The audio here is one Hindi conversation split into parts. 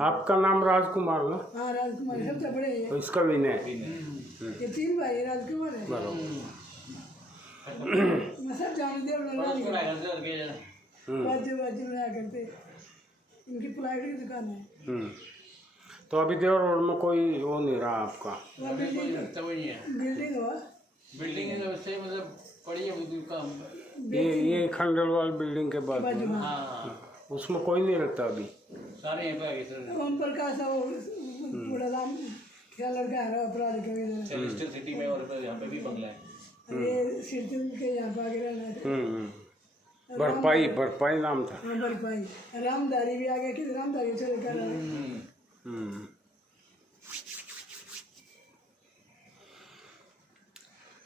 आपका नाम राजकुमार ना? हाँ राजकुमार सबसे बड़े हैं। तो इसका भी नहीं ये 3 भाई है, राजकुमार है। मैं सब जानते हैं बाजू बाजू में आया करते, इनकी प्लाइवुड की दुकान है। तो अभी देवर रोड में कोई वो नहीं रहा आपका? बिल्डिंग हुआ, बिल्डिंग है उससे मतलब पड़ी है दुकान। ये खंडलवाल बिल्डिंग के बाद बाजू में। हाँ उसमें कोई नहीं रहता अभी? सारे यहीं पे आ गए सर। ओम प्रकाश है वो बड़ा नाम क्या लड़का है अपराध का इधर सेलेस्टियल सिटी में, और यहाँ पे भी बंगला है। ये सिरतुल के यहाँ पे आगे रहना है। बरपाई नाम था। हाँ बरपाई, रामधारी भी आ गया कि रामधारी चले कर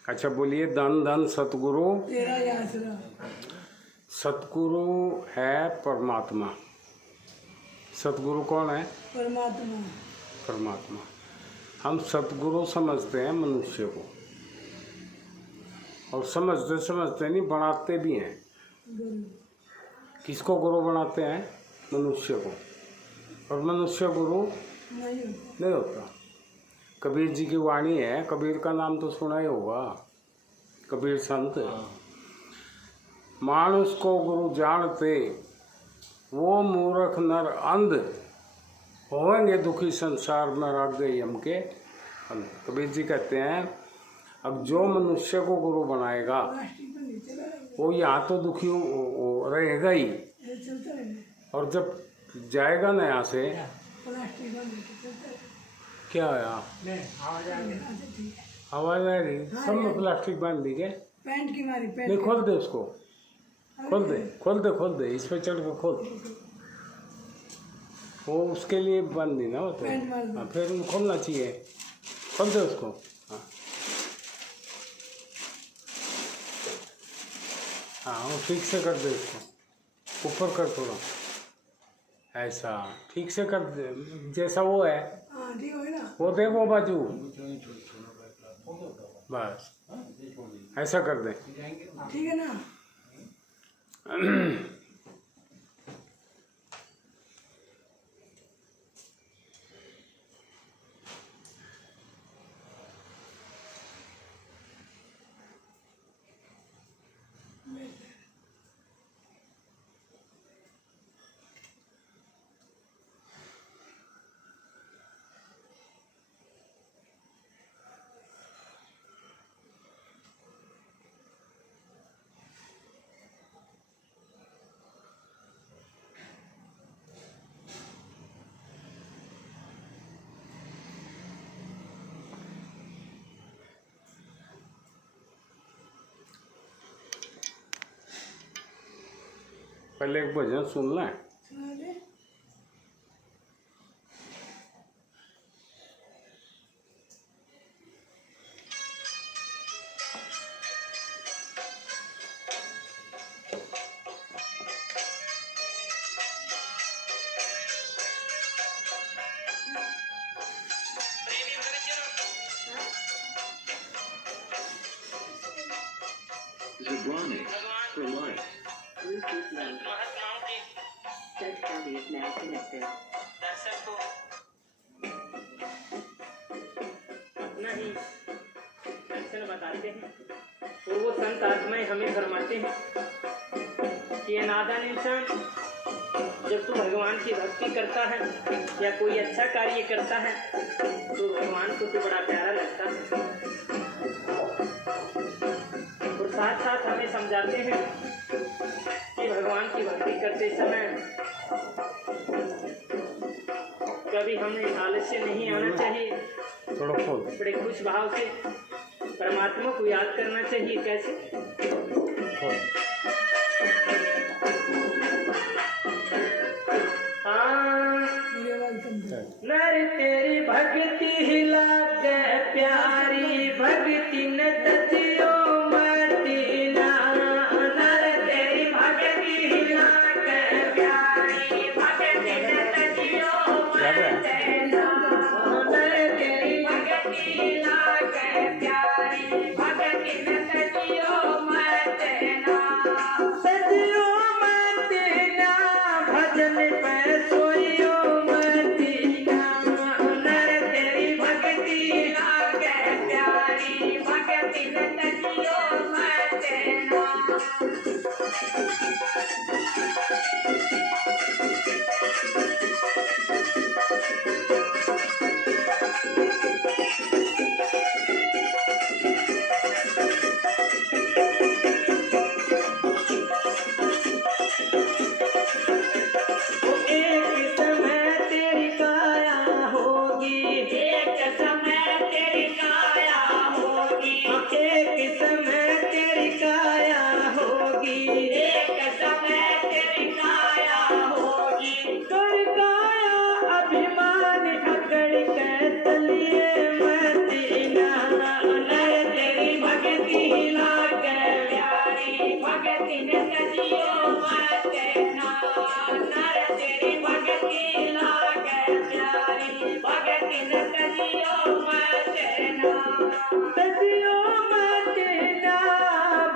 अच्छा बोलिए, धन धन सतगुरु तेरा ही आसरा। सतगुरु है परमात्मा। सतगुरु कौन है? परमात्मा। परमात्मा। हम सतगुरु समझते हैं मनुष्य को, और समझते समझते नहीं बनाते भी हैं। गुरु किसको गुरु बनाते हैं? मनुष्य को। और मनुष्य गुरु नहीं होता। कबीर जी की वाणी है, कबीर का नाम तो सुना ही होगा, कबीर संत। मानुष को गुरु जानते वो मूर्ख नर अंध, होंगे दुखी संसार में रख गई हमके अंध। कबीर जी कहते हैं अब जो मनुष्य को गुरु बनाएगा वो यहाँ तो दुखी रहेगा ही, और जब जाएगा ना यहाँ से, क्या है आवाज आ रही? सब में प्लास्टिक बांध दी के पैंट की मारी, पैंट नहीं, खोल दे उसको, खोल दे इस पे चढ़ के खोल। वो उसके लिए बंद दी ना वो तो। हाँ, फिर खोलना चाहिए, खोल दे उसको। हाँ वो ठीक से कर दे उसको, ऊपर कर थोड़ा, ऐसा ठीक से कर दे जैसा वो है। वो देखो बाजू, बस ऐसा कर दे, ठीक है ना। पहले एक भजन सुन लें। Zebronics for life. Bluetooth mode. Search party is now connected. अपना ही दर्शन बताते हैं, और वो संत आत्माएं हमें फरमाते हैं कि ये नादान इंसान, जब तू भगवान की भक्ति करता है या कोई अच्छा कार्य करता है तो भगवान को तू बड़ा प्यारा लगता है। और साथ साथ हमें समझाते हैं कि भगवान की भक्ति करते समय कभी हमें आलस्य नहीं आना चाहिए, बड़े खुश भाव से परमात्मा को याद करना चाहिए। कैसे? नर तेरी भक्ति हिला के प्यारी भक्ति न तजियो मदीना, नर तेरी भक्ति हिला के प्यारी भक्ति न तजियो मदीना, नर तेरी भक्ति हिला के प्यारी भक्ति न तजियो मदीना। भजन पे सोइयो मदीना नर तेरी भक्ति लागे प्यारी भक्ति न तजियो मदीना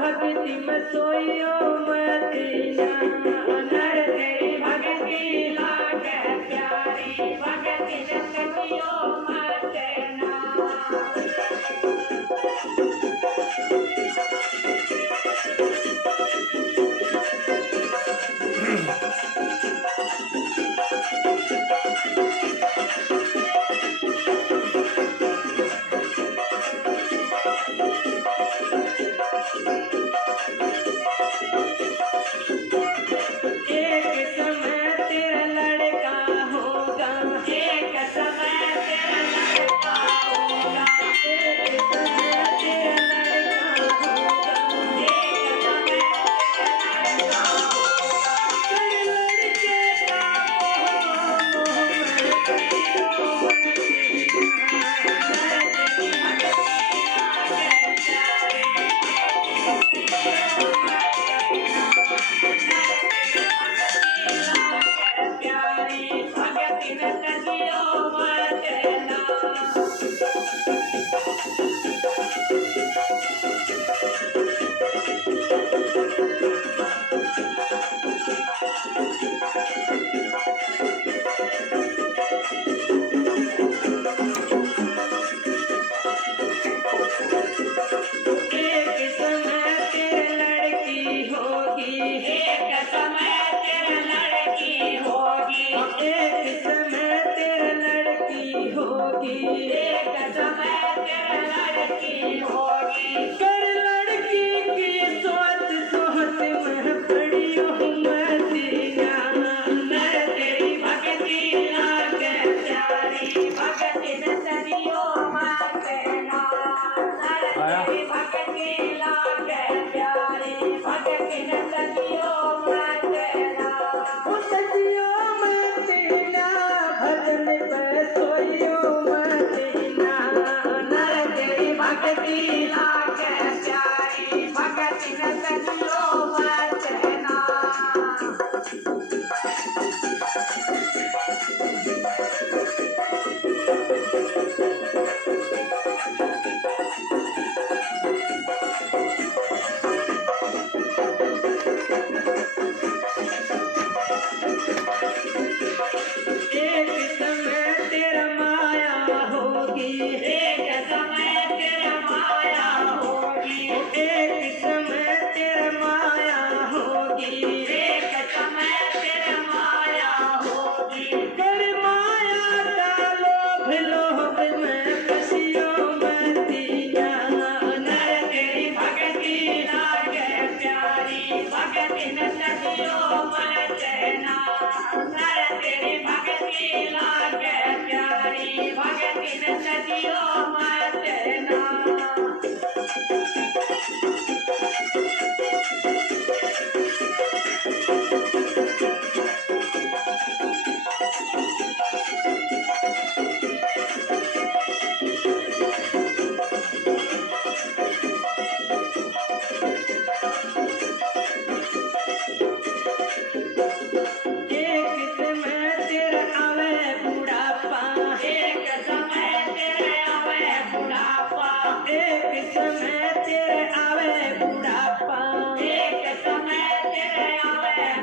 भक्ति में सोइयो मदीना नर तेरी भक्ति लागे प्यारी भक्ति न तजियो मदीना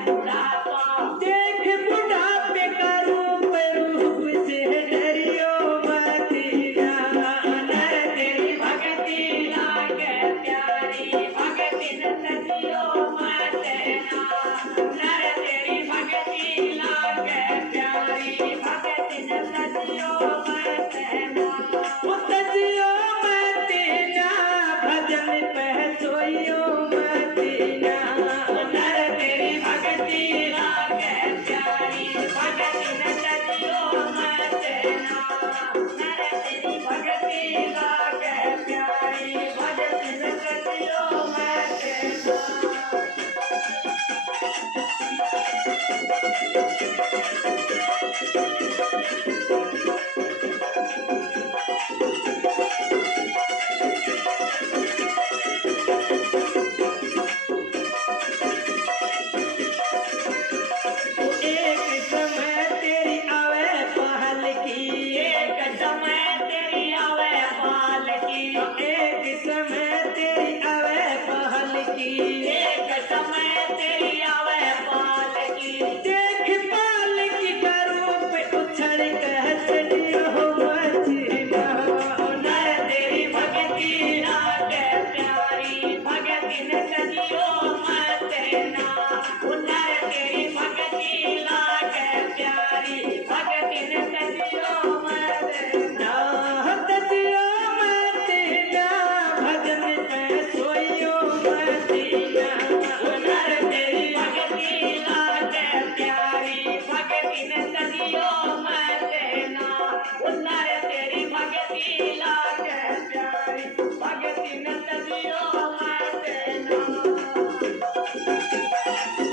बुढ़ापा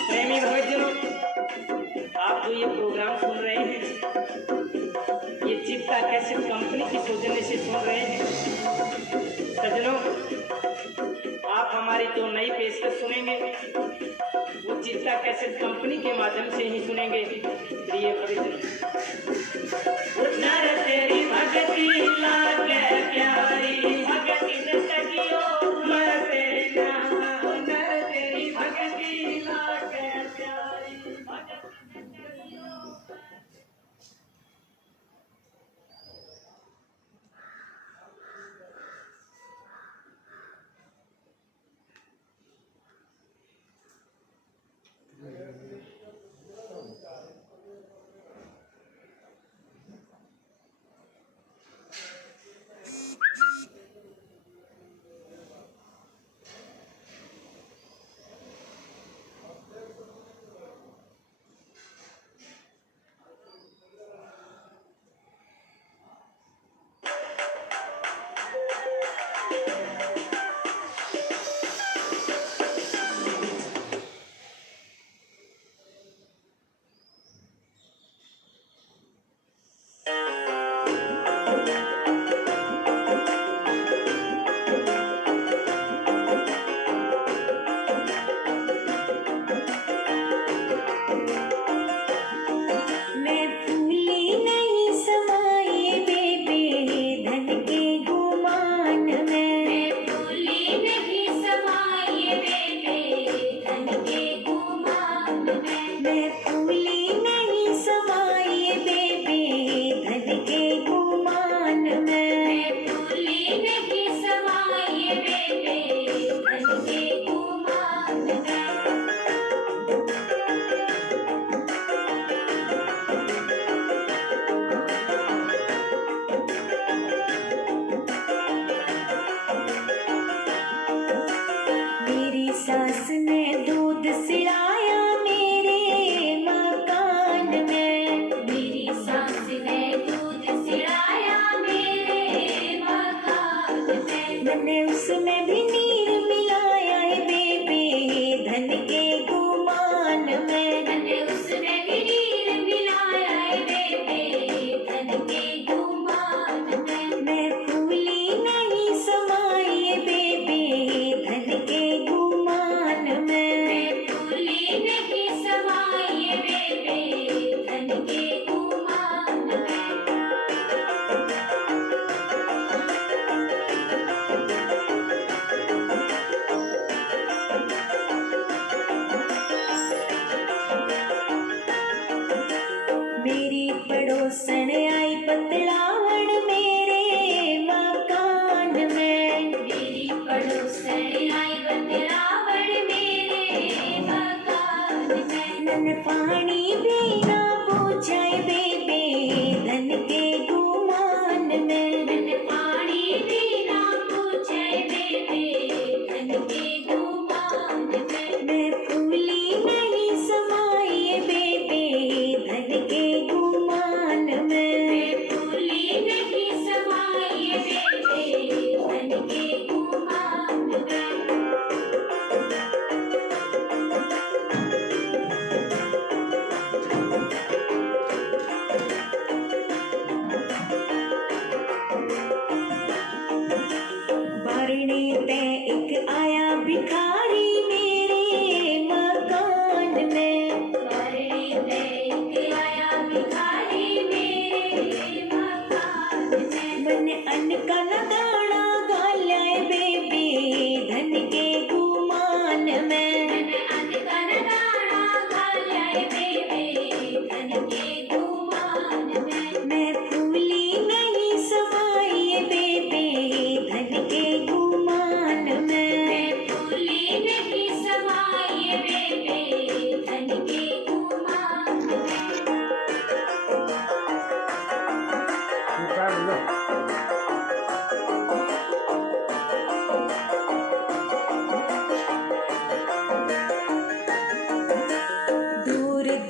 प्रेमी भक्तजनों, आप जो ये प्रोग्राम सुन रहे हैं, ये चित्ता कैसेट कंपनी की सौजन्य से सुन रहे हैं। सज्जनों, आप हमारी जो नई पेशकश सुनेंगे वो चित्ता कैसेट कंपनी के माध्यम से ही सुनेंगे। प्रिय भक्तजनों, नर तेरी भक्ति लागे प्यारी, भक्ति न सजियो मरते ना, नर तेरी भक्ति लागे प्यारी, भक्ति न सजियो।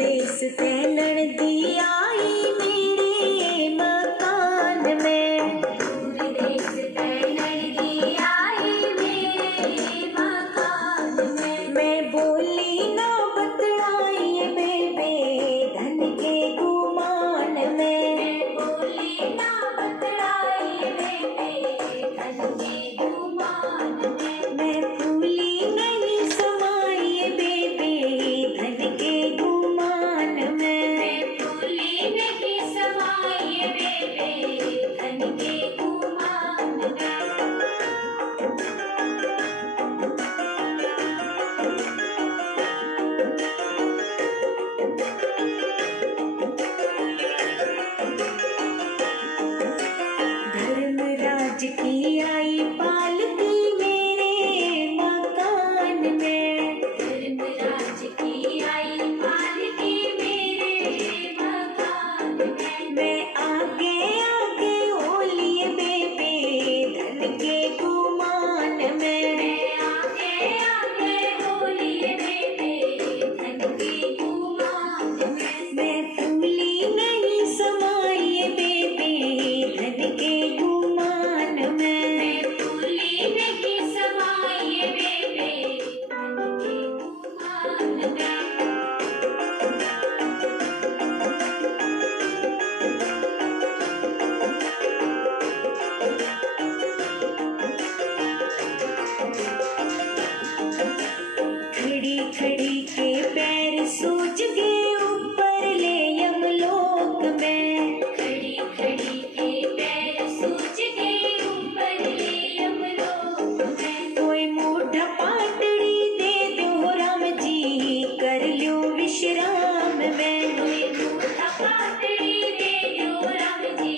देश से ननदी आई मेरे मकान में, दूर देश से ननदी आई मेरे मकान में। मैं बोली ना बतलाई बेबे धन के गुमान में, मैं बोली ना बतलाई बेबे धन के गुमान में। मैं फूली नहीं समाई बेबे धन के गुमान में, मैं फूली नहीं समाई बेबे धन के गुमान में। धर्मराज की आई पालकी मेरे मकान में, धर्मराज की आई पालकी मेरे मकान में। मैं आगे आगे ओलिए बेबे धन के गुमान में, मैं आगे आगे ओलिए बेबे धन के गुमान में। मैं फूली नहीं समाई बेबे धन के गुमान में, मैं फूली नहीं समाई बेबे धन के गुमान में। खड़ी खड़ी के पैर सूझ गए ऊपर ले यमलोक में, खड़ी खड़ी के पैर सूझ गए ऊपर ले यमलोक में। कोई मूठा पाटड़ी दे दो राम जी कर लो विश्राम में, कोई मूठा पाटड़ी दे दो राम जी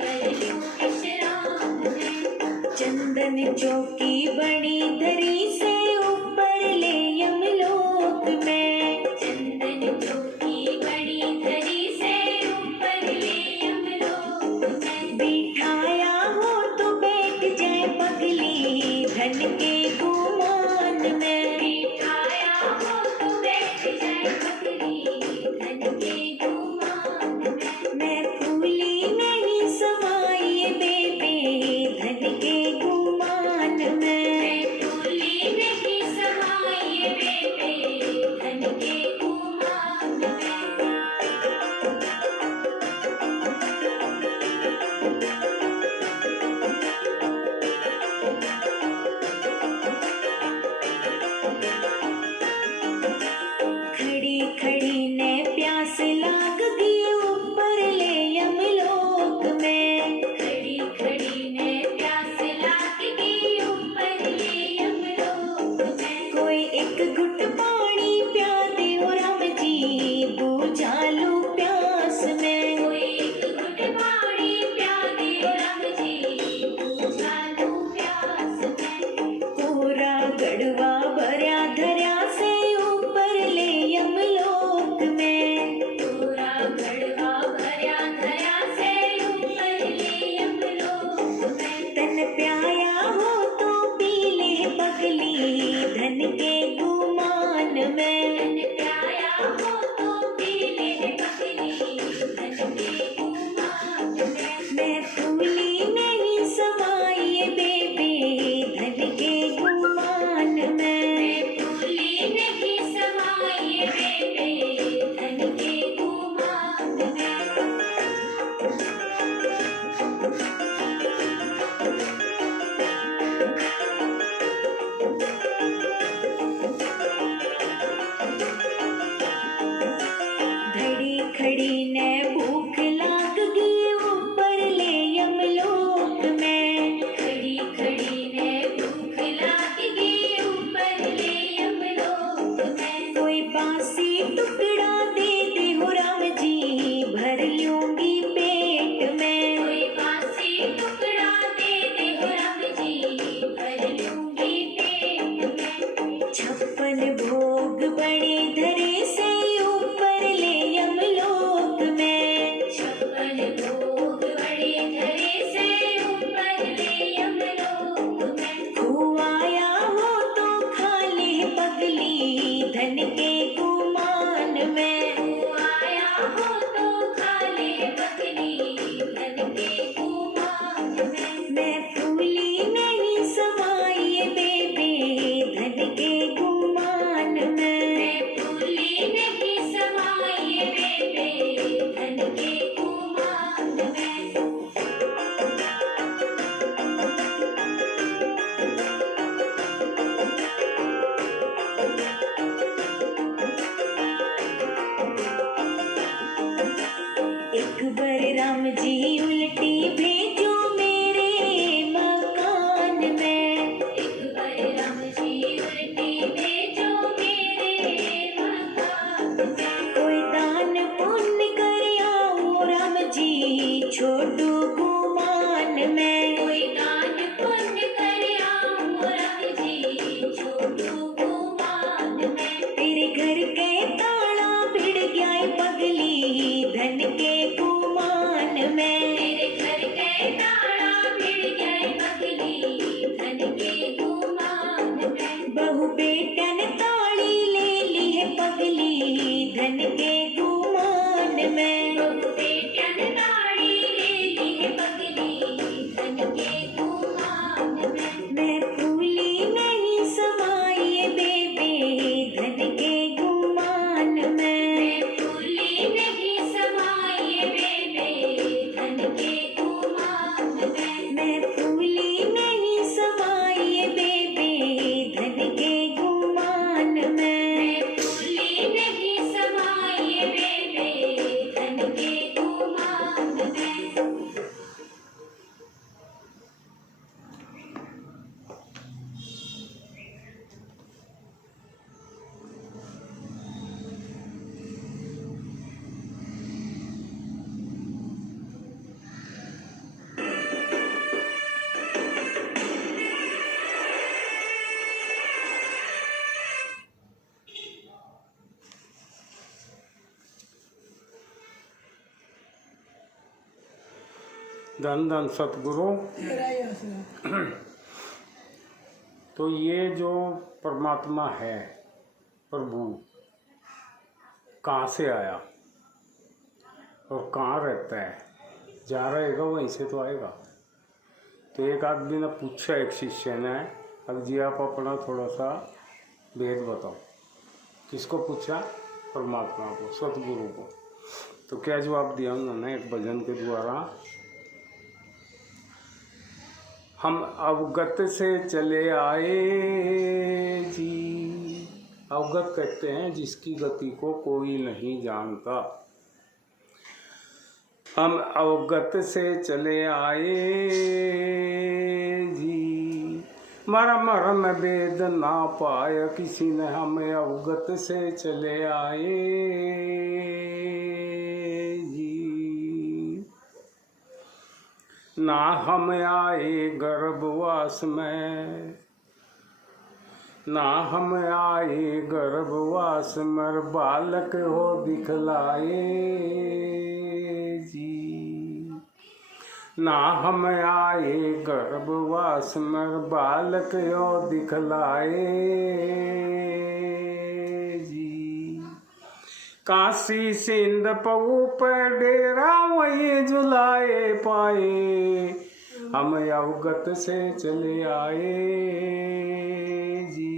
कर लो विश्राम में। चंदन चौकी बड़ी दरी से ऊपर ले यमलोक में, चंदन चौकी बड़ी दरी से ऊपर ले यमलोक में। बिठाया हो तो बैठ जाए पगली धन के गुमान में, बिठाया हो तो बैठ जाए पगली धन के गुमान में। मैं फूली नहीं समाई बेबे धन के गुमान में, मैं फूली नहीं समाई बेबे धन के गुमान में। खड़ी खड़ी ने प्यास लाग गई ऊपर ले यमलोक में, खड़ी खड़ी ने प्यास लाग गई ऊपर ले यमलोक में। कोई एक घुट पानी प्या दे ओ राम जी बुझा लूं प्यास में, कोई एक घुट पानी प्या दे ओ राम जी बुझा लूं प्यास में। पूरा गढ़वा भरया धरया से ऊपर ले यमलोक में, पूरा गढ़वा भरया धरया से ऊपर ले यमलोक में। तन प्याया हो तो पी ले पगली धन के गुमान में, तन प्याया हो तो पी ले पगली धन के गुमान में। मैं फूली नहीं समाई बेबे धन के गुमान में, मैं फूली नहीं समाई बेबे धन के गुमान में। धड़ी खड़ी ने भूख लाग गई ऊपर ले यमलोक में, खड़ी खड़ी ने भूख लाग गई ऊपर ले यमलोक में। कोई बासी टुकड़ा दे दे हो राम जी भर लूंगी पेट में, कोई बासी टुकड़ा दे दे हो राम जी भर लूंगी पेट में। 56 भोग बड़े धरे से ऊपर ले यमलोक में, में बहु बेटियां ने ताड़ी ले ली है पगली धन के गुमान में। मैं फूली नहीं समाई बेबे धन के गुमान में। मैं फूली नहीं समाई बेबे धन के गुमान में। मैं फूली नहीं समाई बेबे धन के गुमान में। मैं फूली नहीं समाई बेबे धन के गुमान में। धन धन सतगुरु। तेरा ही आसरा। तो ये जो परमात्मा है, प्रभु, कहाँ से आया और कहाँ रहता है, जहाँ रहेगा वहीं से तो आएगा। तो एक आदमी ने पूछा एक शिष्य ने, अब जी आप अपना थोड़ा सा भेद बताओ। किसको पूछा? परमात्मा को, सतगुरु को। तो क्या जवाब दिया उन्होंने एक भजन के द्वारा? हम अवगत से चले आए जी। अवगत कहते हैं जिसकी गति को कोई नहीं जानता। हम अवगत से चले आए जी। मरम वेद ना पाया किसी ने, हमें अवगत से चले आए जी। ना हम आए गर्भवास में, ना हम आए गर्भवास मर बालक हो दिखलाए जी। ना हम आए गर्भवास मर बालक हो दिखलाए जी। काशी सिंध पऊ पर डेरा वही झुलाए पाए, हम अवगत से चले आए जी।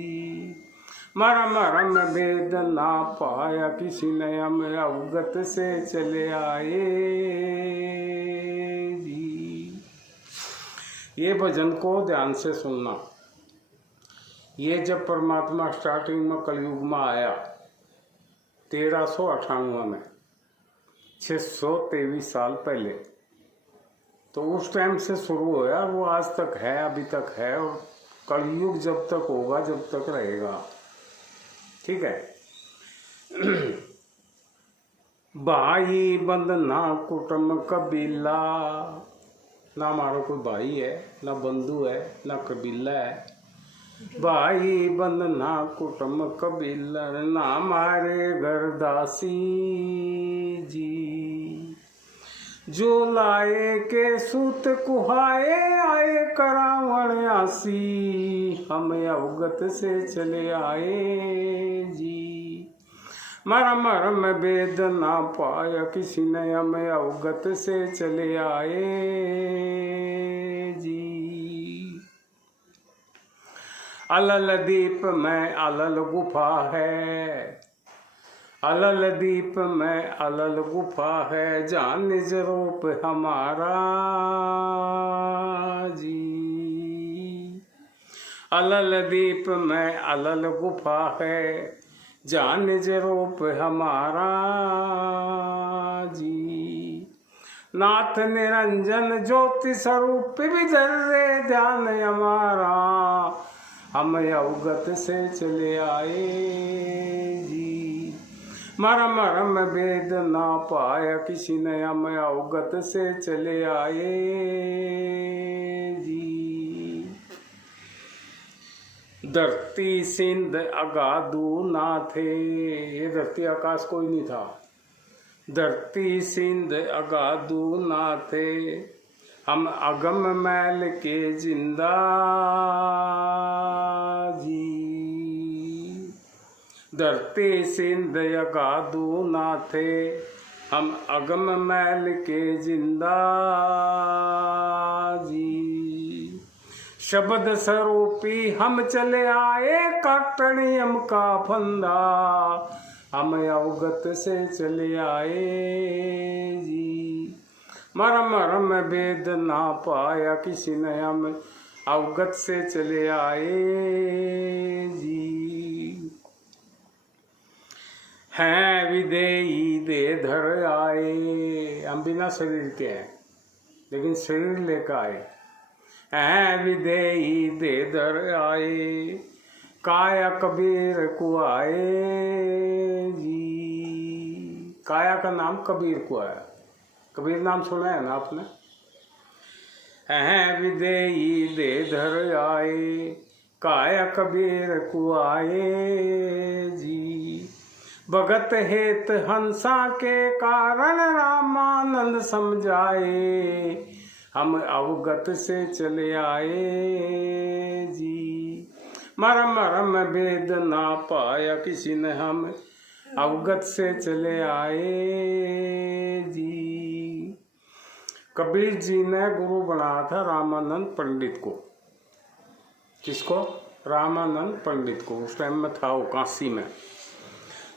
मरम वेद ना पाया किसी ने, हम अवगत से चले आए जी। ये भजन को ध्यान से सुनना। ये जब परमात्मा स्टार्टिंग में कलयुग में आया 1398 में, 623 साल पहले, तो उस टाइम से शुरू होया, वो आज तक है, अभी तक है, और कलयुग जब तक होगा, जब तक रहेगा। ठीक है। भाई बंद ना कुटुंब कबीला, ना हमारा कोई भाई है, ना बंधु है, ना कबीला है। भाई बंद ना कुटुंब कबीला, ना हमारे घर दासी जी। जो लाए के सूत कुहाए आए करावण आसी, हम अवगत से चले आए जी। मरम वेद ना पाया किसी ने, हम अवगत से चले आए जी। अलल दीप में अलल गुफा है, अलल दीप में अलल गुफा है, जान निज रूप हमारा जी। अलल दीप में अलल गुफा है, जान निज रूप हमारा जी। नाथ निरंजन ज्योति स्वरूप विधर्रे ध्यान हमारा, हम अवगत से चले आए जी। मरम वेद ना पाया किसी ने, हम अवगत से चले आए जी। धरती सिंध अगाधु ना थे, ये धरती आकाश कोई नहीं था। धरती सिंध अगाधु ना थे, हम अगम मैल के जिंदा जी। धरती सिंध अगाधु ना थे, हम अगम मैल के जिंदा जी, शब्द स्वरूपी हम चले आए काटणियम का फंदा, हम अवगत से चले आए जी। मरम मरम वेद ना पाया किसी ने, हम अवगत से चले आए जी। हैं विदेही दे धर आए, हम बिना शरीर के हैं लेकिन शरीर लेकर आए। हैं विदेही दे धर आए, काया कबीर को आए जी। काया का नाम कबीर को आया। कबीर नाम सुना है ना आपने? हैं विदेही दे धर आए, काया कबीर को आए जी। भगत हेत हंसा के कारण रामानंद समझाए, हम अवगत से चले आए जी। मरम मरम वेद ना पाया किसी ने, हम अवगत से चले आए जी। कबीर जी ने गुरु बनाया था रामानंद पंडित को। किसको? रामानंद पंडित को। उस टाइम में था वो काशी में।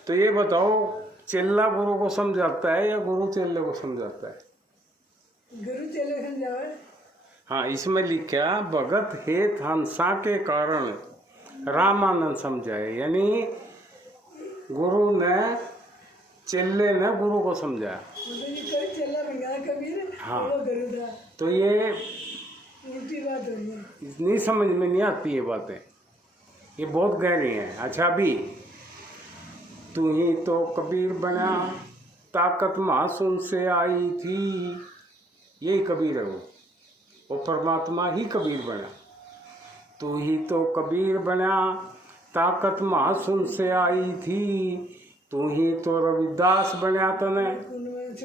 तो ये बताओ, चेला गुरु को समझाता है या गुरु चेले को समझाता है? गुरु चेले समझावे। हाँ, इसमें लिखा भगत हेत हंसा के कारण रामानंद समझाए, यानी गुरु ने चेले ने गुरु को समझाया। कोई चेला बन गया कबीर। हाँ। वो गुरु था। तो ये उल्टी बात हो गई। इतनी समझ में नहीं आती ये बातें, ये बहुत गहरी हैं। अच्छा, अभी तू ही तो कबीर बना, ताकत मासूम से आई थी, यही कबीर है वो परमात्मा ही कबीर बना। तू ही तो कबीर बना, ताकत मासूम से आई थी, तू ही तो रविदास बना तने,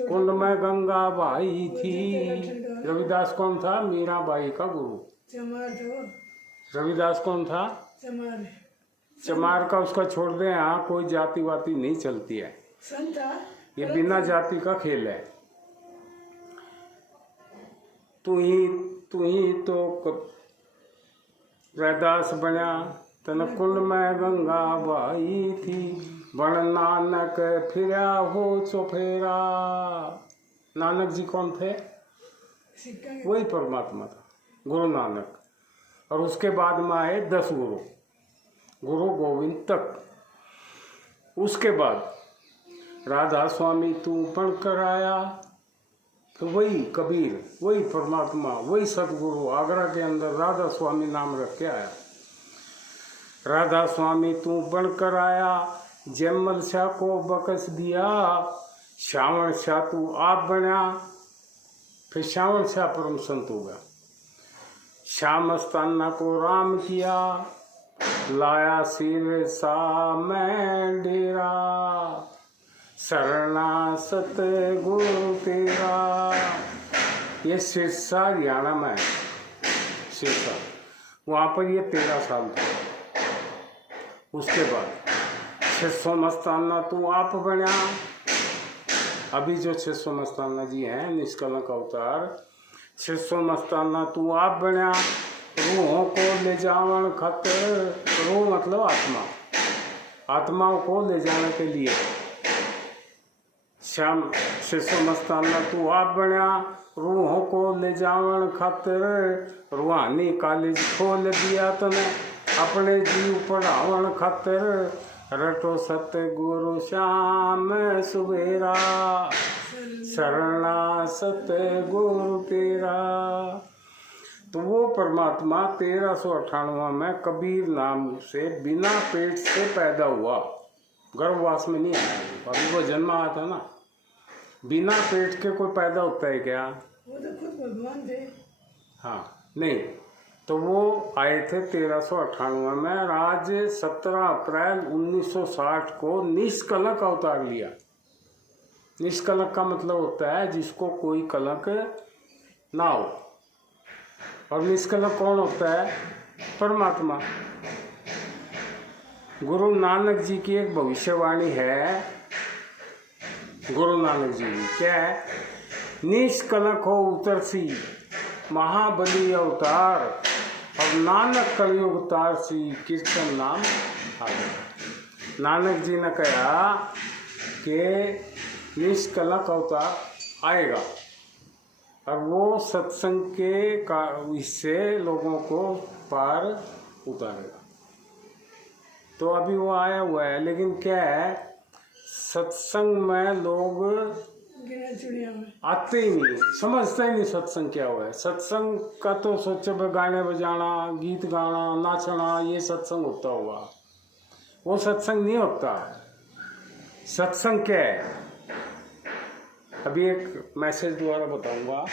कुंड में गंगा बहाई थी। रविदास कौन था? मीराबाई का गुरु। चमार था। रविदास कौन था? चमार। चमार का उसका छोड़ दें, यहाँ कोई जाति वाति नहीं चलती है, संत था। ये बिना जाति का खेल है। तू ही तो रविदास बना तन, कुंड में गंगा बहाई थी, बड़ नानक फिरा हो चौफेरा। नानक जी कौन थे? वही परमात्मा था, गुरु नानक। और उसके बाद में आए 10 गुरु, गुरु गोविंद तक। उसके बाद राधा स्वामी तू बन कर आया, तो वही कबीर, वही परमात्मा, वही सदगुरु आगरा के अंदर राधा स्वामी नाम रख के आया। राधा स्वामी तू बन कर आया, जयमल शाह को बकस दिया, श्यामल शाह तू आप बना। फिर श्यामल शाह परम संत हो गया। श्याम अस्ताना को राम किया, लाया सिर सा मैं डेरा, शरणा सतगुरु तेरा। ये सिरसा हरियाणा में है, सिरसा। वहाँ पर ये 13 साल था। उसके बाद 600 मस्ताना तू आप बना। अभी जो 600 मस्ताना जी हैं, निष्कलंक अवतार, 600 मस्ताना तू आप बना। रूहों को ले जावन खातिर, रूह मतलब आत्मा, आत्माओं को ले जाने के लिए श्याम 600 मस्ताना तू आप बना। रूहों को ले जावन खातिर, रूहानी कॉलेज खोल दिया तने, अपने जीव पढ़ावन खातिर, रटो सतगुरु श्याम सुबेरा, शरणा सतगुरु तेरा। तो वो परमात्मा 1398 में कबीर नाम से बिना पेट से पैदा हुआ, गर्भवास में नहीं आया। अभी वो जन्म आया था ना, बिना पेट के कोई पैदा होता है क्या? वो तो खुद भगवान थे। हाँ, नहीं। तो वो आए थे 1398 में। आज 17 अप्रैल 1960 को निष्कलंक अवतार लिया। निष्कलंक का मतलब होता है जिसको कोई कलंक ना हो। और निष्कलंक कौन होता है? परमात्मा। गुरु नानक जी की एक भविष्यवाणी है गुरु नानक जी की क्या है, निष्कलंक हो उतरसी महाबली अवतार, और नानक कलयुग तारसी कीर्तन नाम आवे। नानक जी ने कहा कि निष्कलंक अवतार आएगा और वो सत्संग के का इससे लोगों को पार उतारेगा। तो अभी वो आया हुआ है, लेकिन क्या है, सत्संग में लोग गिने चुनिया में आते ही नहीं, समझते ही नहीं सत्संग क्या हुआ है। सत्संग का तो सोचो भाई गाने बजाना, गीत गाना, नाचना, ये सत्संग होता होगा। वो सत्संग नहीं होता। सत्संग क्या है, अभी एक मैसेज द्वारा बताऊंगा।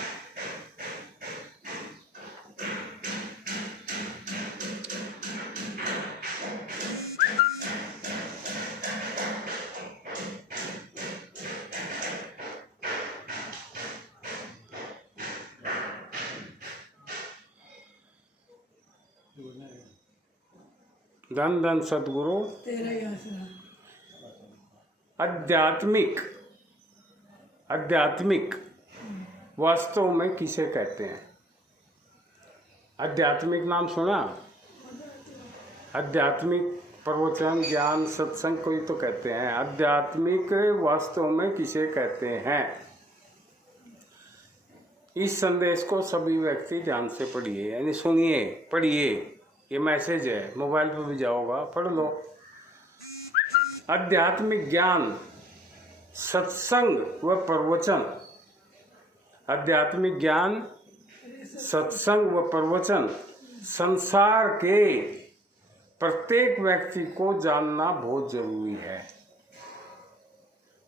धन धन सदगुरु तेरा ही आसरा। आध्यात्मिक वास्तव में किसे कहते हैं? आध्यात्मिक नाम सुना? आध्यात्मिक प्रवचन, ज्ञान, सत्संग को ही तो कहते हैं। आध्यात्मिक वास्तव में किसे कहते हैं? इस संदेश को सभी व्यक्ति ध्यान से पढ़िए, यानी सुनिए, पढ़िए। ये मैसेज है, मोबाइल पर भी जाओगा, पढ़ लो। आध्यात्मिक ज्ञान, सत्संग व प्रवचन। आध्यात्मिक ज्ञान, सत्संग व प्रवचन संसार के प्रत्येक व्यक्ति को जानना बहुत जरूरी है।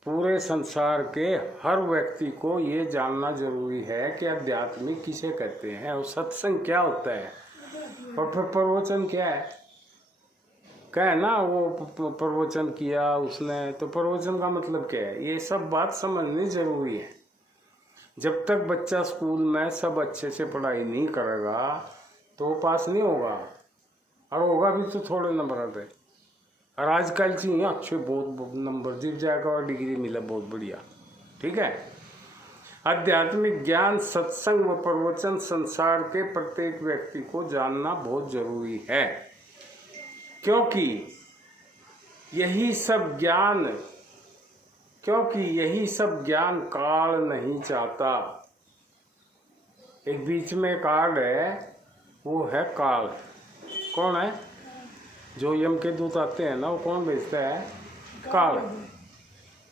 पूरे संसार के हर व्यक्ति को ये जानना जरूरी है कि आध्यात्मिक किसे कहते हैं और सत्संग क्या होता है और फिर प्रवचन क्या है। कहे ना वो प्रवचन किया उसने, तो प्रवचन का मतलब क्या है, ये सब बात समझनी जरूरी है। जब तक बच्चा स्कूल में सब अच्छे से पढ़ाई नहीं करेगा तो वो पास नहीं होगा, और होगा भी तो थोड़े नंबर पे। और आजकल से अच्छे बहुत नंबर दिख जाएगा और डिग्री मिला बहुत बढ़िया, ठीक है। आध्यात्मिक ज्ञान, सत्संग व प्रवचन संसार के प्रत्येक व्यक्ति को जानना बहुत जरूरी है, क्योंकि यही सब ज्ञान काल नहीं चाहता। एक बीच में कार्ड है, वो है काल। कौन है? जो यम के दूत आते हैं ना, वो कौन बेचता है? काल।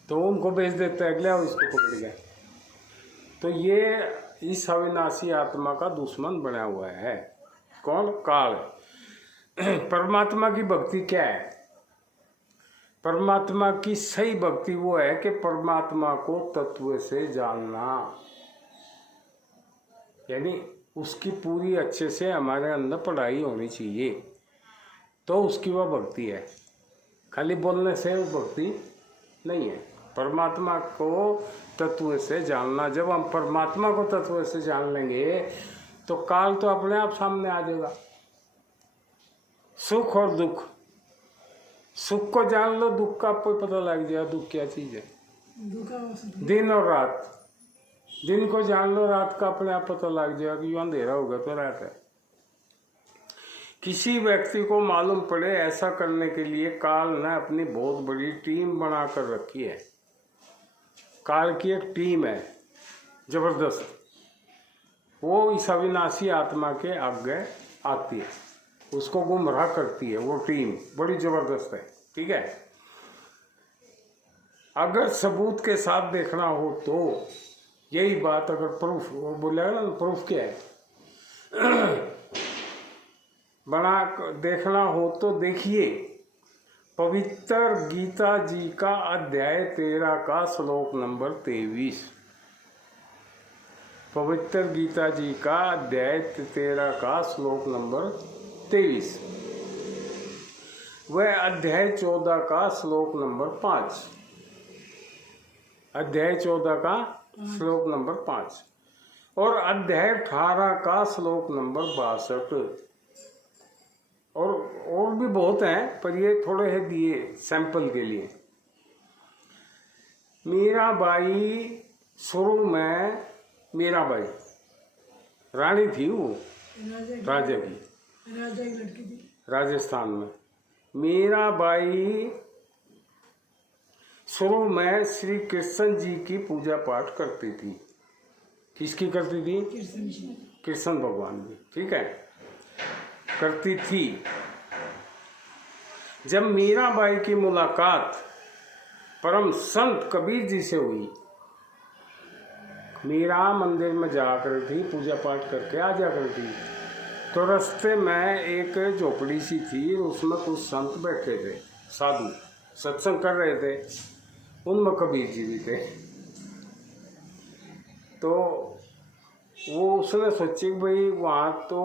तो उनको बेच देता है, अगले उसको पकड़ गया। तो ये इस अविनाशी आत्मा का दुश्मन बना हुआ है। कौन? काल। परमात्मा की भक्ति क्या है? परमात्मा की सही भक्ति वो है कि परमात्मा को तत्व से जानना, यानी उसकी पूरी अच्छे से हमारे अंदर पढ़ाई होनी चाहिए, तो उसकी वह भक्ति है। खाली बोलने से वो भक्ति नहीं है। परमात्मा को तत्व से जानना, जब हम परमात्मा को तत्व से जान लेंगे तो काल तो अपने आप सामने आ जाएगा। सुख और दुख, सुख को जान लो, दुख का आपको पता लग जाएगा दुख क्या चीज है। दिन और रात, दिन को जान लो, रात का अपने आप पता लग जाएगा कि यूं अंधेरा होगा तो रात है। किसी व्यक्ति को मालूम पड़े ऐसा करने के लिए काल ने अपनी बहुत बड़ी टीम बनाकर रखी है। काल की एक टीम है जबरदस्त, वो इस अविनाशी आत्मा के आगे आती है, उसको गुमराह करती है। वो टीम बड़ी जबरदस्त है, ठीक है। अगर सबूत के साथ देखना हो तो यही बात, अगर प्रूफ, वो बोलेगा ना प्रूफ क्या है, बना देखना हो तो देखिए पवित्र गीता जी का अध्याय 13 का श्लोक नंबर 23। पवित्र गीता जी का अध्याय 13 का श्लोक नंबर 23, वह अध्याय 14 का श्लोक नंबर 5, अध्याय 14 का श्लोक नंबर 5 और अध्याय 18 का श्लोक नंबर 62। और भी बहुत हैं, पर ये थोड़े हैं दिए सैंपल के लिए। मीराबाई शुरू में, मीराबाई रानी थी वो, राजा की, राजा की लड़की थी। राजस्थान में। मीराबाई शुरू में श्री कृष्ण जी की पूजा पाठ करती थी। किसकी करती थी? कृष्ण जी। कृष्ण भगवान की, ठीक है, करती थी। जब मीराबाई की मुलाकात परम संत कबीर जी से हुई, मीरा मंदिर में जा कर थी, पूजा पाठ करके आ जा कर थी, तो रास्ते में एक झोपड़ी सी थी, उसमें कुछ संत बैठे थे, साधु सत्संग कर रहे थे, उनमें कबीर जी भी थे। तो वो उसने सोची कि भाई वहाँ तो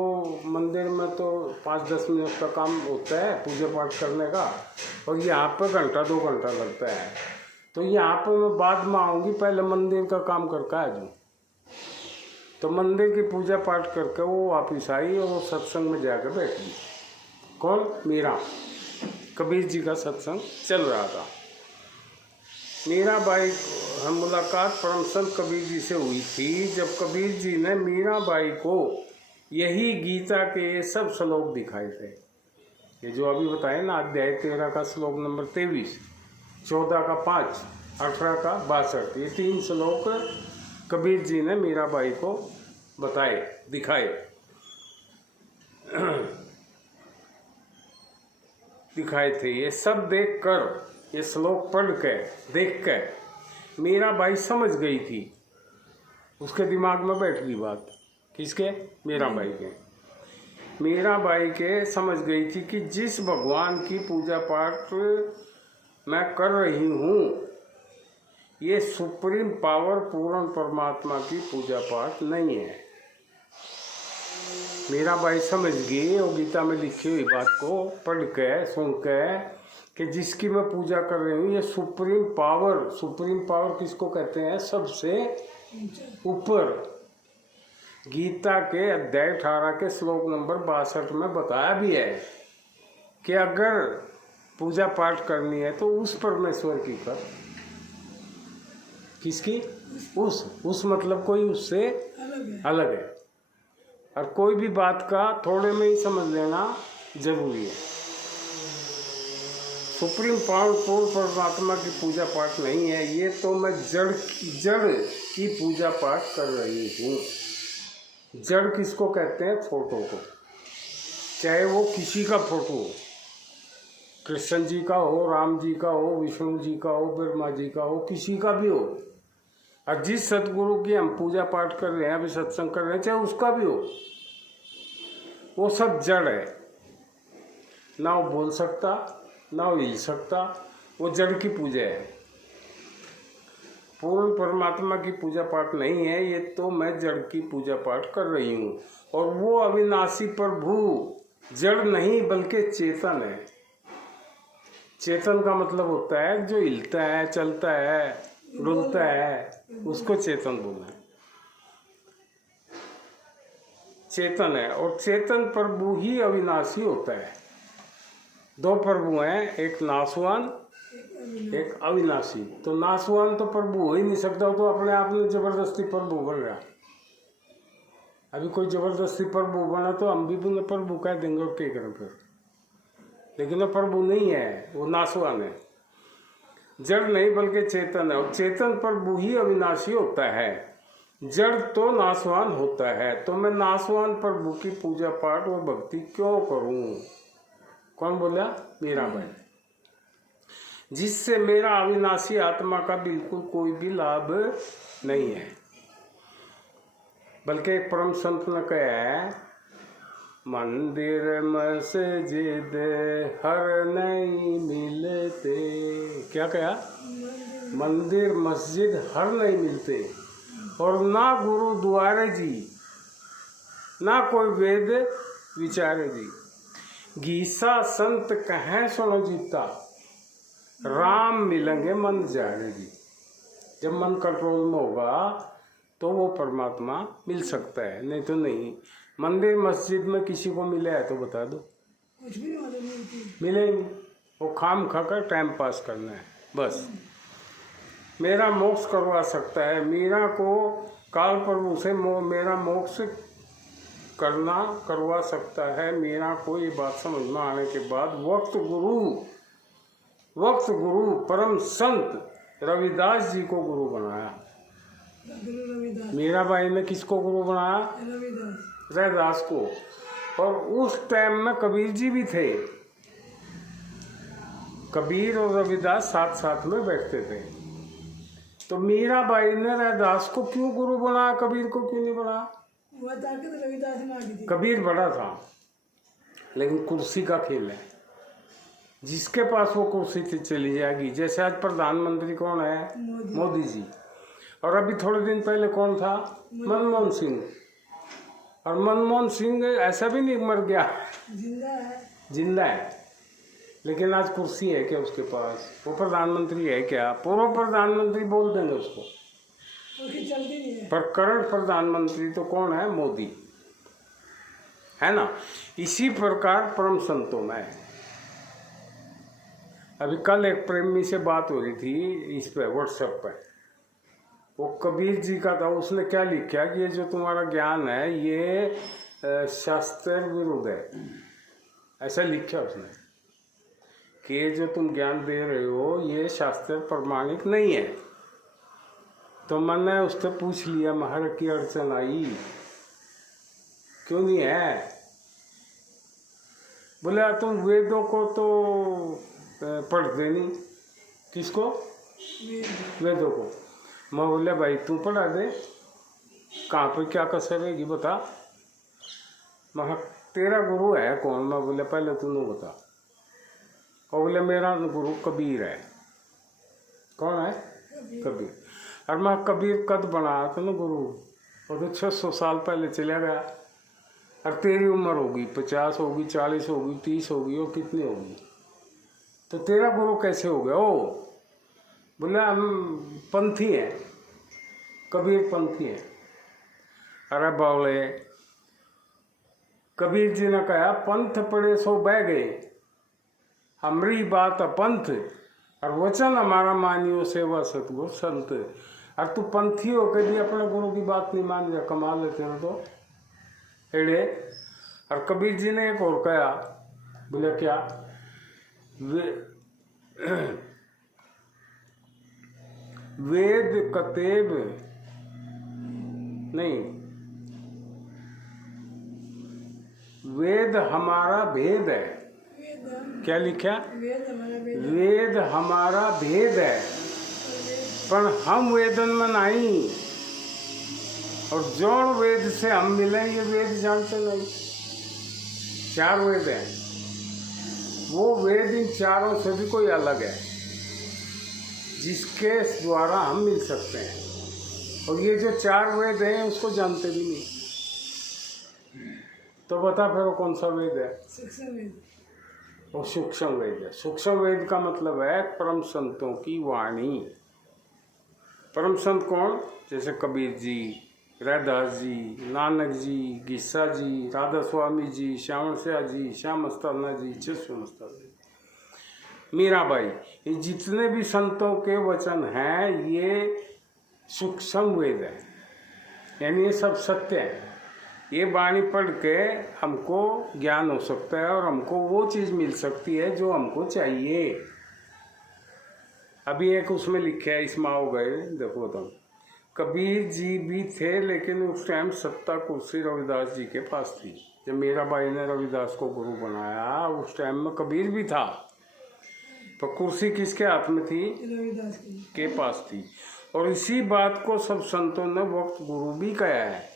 मंदिर में तो 5-10 मिनट का काम होता है पूजा पाठ करने का, और यहाँ पे घंटा 2 घंटा लगता है, तो यहाँ पे मैं बाद में आऊँगी, पहले मंदिर का काम करके आ जाऊँ। तो मंदिर की पूजा पाठ करके वो वापिस आई और वो सत्संग में जाकर बैठ गई। कौन? मीरा। कबीर जी का सत्संग चल रहा था। मीराबाई मुलाकात परम संत कबीर जी से हुई थी, जब कबीर जी ने मीराबाई को यही गीता के ये सब श्लोक दिखाए थे, ये जो अभी बताए ना, अध्याय 13 का श्लोक नंबर 23, 14 का 5, 18 का 62, ये 3 श्लोक कबीर जी ने मीराबाई को बताए, दिखाए, दिखाए थे। ये सब देख कर, ये श्लोक पढ़ के, देख के मीराबाई समझ गई थी, उसके दिमाग में बैठ गई बात। किसके? मीराबाई के। मीराबाई के समझ गई थी कि जिस भगवान की पूजा पाठ मैं कर रही हूँ, ये सुप्रीम पावर पूर्ण परमात्मा की पूजा पाठ नहीं है। मीराबाई समझ गई और गीता में लिखी हुई बात को पढ़ के, सुन के, कि जिसकी मैं पूजा कर रही हूँ ये सुप्रीम पावर किसको कहते हैं? सबसे ऊपर। गीता के अध्याय 18 के श्लोक नंबर 62 में बताया भी है कि अगर पूजा पाठ करनी है तो उस परमेश्वर की कर। किसकी? उस मतलब कोई उससे अलग है। और कोई भी बात का थोड़े में ही समझ लेना जरूरी है। सुप्रीम पावरफुल परमात्मा की पूजा पाठ नहीं है, ये तो मैं जड़ की पूजा पाठ कर रही हूँ। जड़ किसको कहते हैं? फोटो को, चाहे वो किसी का फोटो हो, कृष्ण जी का हो, राम जी का हो, विष्णु जी का हो, ब्रह्मा जी का हो, किसी का भी हो। और जिस सतगुरु की हम पूजा पाठ कर रहे हैं, अभी सत्संग कर रहे हैं, चाहे उसका भी हो, वो सब जड़ है। ना वो बोल सकता, ना वो हिल सकता, वो जड़ की पूजा है। पूर्ण परमात्मा की पूजा पाठ नहीं है, ये तो मैं जड़ की पूजा पाठ कर रही हूँ। और वो अविनाशी प्रभु जड़ नहीं बल्कि चेतन है। चेतन का मतलब होता है जो हिलता है, चलता है, डुलता है, उसको चेतन बोलना है। चेतन है, और चेतन प्रभु ही अविनाशी होता है। 2 प्रभु हैं, एक नासवान, एक अविनाशी। तो नासवान तो प्रभु हो ही नहीं सकता, तो अपने आप में जबरदस्ती प्रभु बन रहा। अभी कोई जबरदस्ती प्रभु बना तो हम भी उन्हें प्रभु कह देंगे और क्या करें फिर। लेकिन वो प्रभु नहीं है, वो नासवान है। जड़ नहीं बल्कि चेतन है, और चेतन प्रभु ही अविनाशी होता है। जड़ तो नासवान होता है। तो मैं नासवान प्रभु की पूजा पाठ और भक्ति क्यों करूं? कौन बोला? मीराबाई। जिससे मेरा अविनाशी आत्मा का बिल्कुल कोई भी लाभ नहीं है। बल्कि एक परम संत ने कहा है, मंदिर मस्जिद हर नहीं मिलते। क्या कहा? मंदिर मस्जिद हर नहीं मिलते, और ना गुरु द्वारे जी, ना कोई वेद विचारे जी। गीसा संत कहें सुनो जीता, राम मिलेंगे मन जाने जी। जब मन कंट्रोल में होगा तो वो परमात्मा मिल सकता है, नहीं तो नहीं। मंदिर मस्जिद में किसी को मिले है तो बता दो, कुछ भी नहीं मिलती, मिलेंगे। वो खाम खाकर टाइम पास करना है बस। मेरा मोक्ष करवा सकता है। मीरा को काल प्रभु से मेरा मोक्ष करवा सकता है। मीरा को ये बात समझ में आने के बाद वक्त गुरु परम संत रविदास जी को गुरु बनाया। गुरु रविदास, मीराबाई ने किसको गुरु बनाया? रविदास। रविदास को। और उस टाइम में कबीर जी भी थे। कबीर और रविदास साथ साथ में बैठते थे। तो मीराबाई ने रविदास को क्यों गुरु बनाया, कबीर को क्यों नहीं बनाया? वो ताकत रविदास ने आगे दी। कबीर बड़ा था, लेकिन कुर्सी का खेल है। जिसके पास वो कुर्सी थी चली जाएगी। जैसे आज प्रधानमंत्री कौन है? मोदी जी। और अभी थोड़े दिन पहले कौन था? मनमोहन सिंह। और मनमोहन सिंह ऐसा भी नहीं मर गया, जिंदा है। लेकिन आज कुर्सी है क्या उसके पास? वो प्रधानमंत्री है क्या? पूर्व प्रधानमंत्री बोल देंगे उसको, चलती नहीं है। पर करंट प्रधानमंत्री तो कौन है? मोदी है ना। इसी प्रकार परम संतों में अभी कल एक प्रेमी से बात हो रही थी इस पे व्हाट्सएप पे। वो कबीर जी का था। उसने क्या लिखा कि ये जो तुम्हारा ज्ञान है ये शास्त्र विरुद्ध है। ऐसा लिखा उसने कि ये जो तुम ज्ञान दे रहे हो ये शास्त्र प्रमाणिक नहीं है। तो मैंने उससे पूछ लिया, महाराज की अड़चन आई क्यों नहीं है? बोले तुम वेदों को तो पढ़ते नहीं। किसको? वेदों को। मैं बोले भाई तू पढ़ा दे, कहाँ पे क्या कसर रहेगी बता। मैं तेरा गुरु है कौन? मैं बोले पहले तूने बता। और बोले मेरा गुरु कबीर है। कौन है? कबीर। और मैं कबीर कद बनाया था ना गुरु, और तो 600 साल पहले चला गया। और तेरी उम्र होगी 50 होगी, 40 होगी, 30 होगी, और कितनी होगी? तो तेरा गुरु कैसे हो गया? ओ बोले हम पंथी हैं, कबीर पंथी हैं। अरे बावले, कबीर जी ने कहा पंथ पड़े सो बह गए, हमरी बात पंथ और वचन हमारा मानियो सेवा सतगुरु संत। और तू पंथी हो के भी अपने गुरु की बात नहीं मान रहा, कमाल लेते हो तो एड़े। और कबीर जी ने एक और कहा, बोले क्या? वेद कतेब नहीं, वेद हमारा भेद है। क्या लिखा? वेद हमारा भेद है, पर हम वेदन में नहीं। और जौन वेद से हम मिले ये वेद जानते नहीं। 4 वेद हैं, वो वेद इन चारों से भी कोई अलग है जिसके द्वारा हम मिल सकते हैं। और ये जो 4 वेद हैं उसको जानते भी नहीं। तो बता फिर वो कौन सा वेद है? सूक्ष्म वेद। वो सूक्ष्म वेद है। सूक्ष्म वेद का मतलब है परम संतों की वाणी। परम संत कौन? जैसे कबीर जी, रैदास जी, नानक जी, गीसा जी, राधा स्वामी जी, श्याम सिया जी, श्याम मस्ताना जी, चिश्व मस्ताना जी, मीराबाई, ये जितने भी संतों के वचन हैं ये सूक्ष्म वेद है। यानी ये सब सत्य है। ये वाणी पढ़ के हमको ज्ञान हो सकता है और हमको वो चीज़ मिल सकती है जो हमको चाहिए। अभी एक उसमें लिखा है, इसमें हो गए, देखो तुम, कबीर जी भी थे लेकिन उस टाइम सत्ता कुर्सी रविदास जी के पास थी। जब मीराबाई ने रविदास को गुरु बनाया उस टाइम में कबीर भी था, पर कुर्सी किसके हाथ में थी? रविदास के पास थी। और इसी बात को सब संतों ने वक्त गुरु भी कहा है।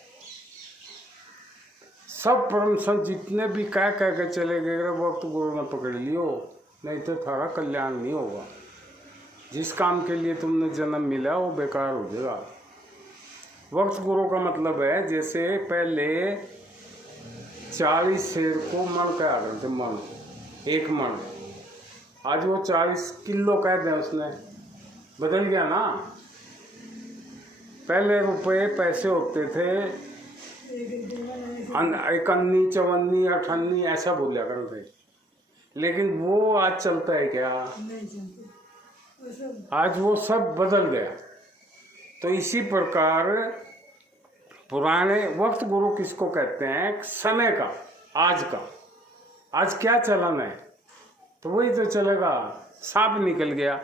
सब परम संत जितने भी कह के चले गए वक्त गुरु ने पकड़ लियो, नहीं तो थारा कल्याण नहीं होगा। जिस काम के लिए तुमने जन्म मिला वो बेकार हो जाएगा। वक्त गुरु का मतलब है जैसे पहले 40 शेर को मन कह रहे थे, मन, एक मन। आज वो 40 किलो कह दें, उसने बदल गया ना। पहले रुपए पैसे होते थे 51, 54, 58 ऐसा बोला करते थे, लेकिन वो आज चलता है क्या? नहीं चलते। वो सब आज वो सब बदल गया। तो इसी प्रकार पुराने वक्त गुरु किसको कहते हैं? समय का, आज का। आज क्या चलन है? तो वही तो चलेगा। सांप निकल गया,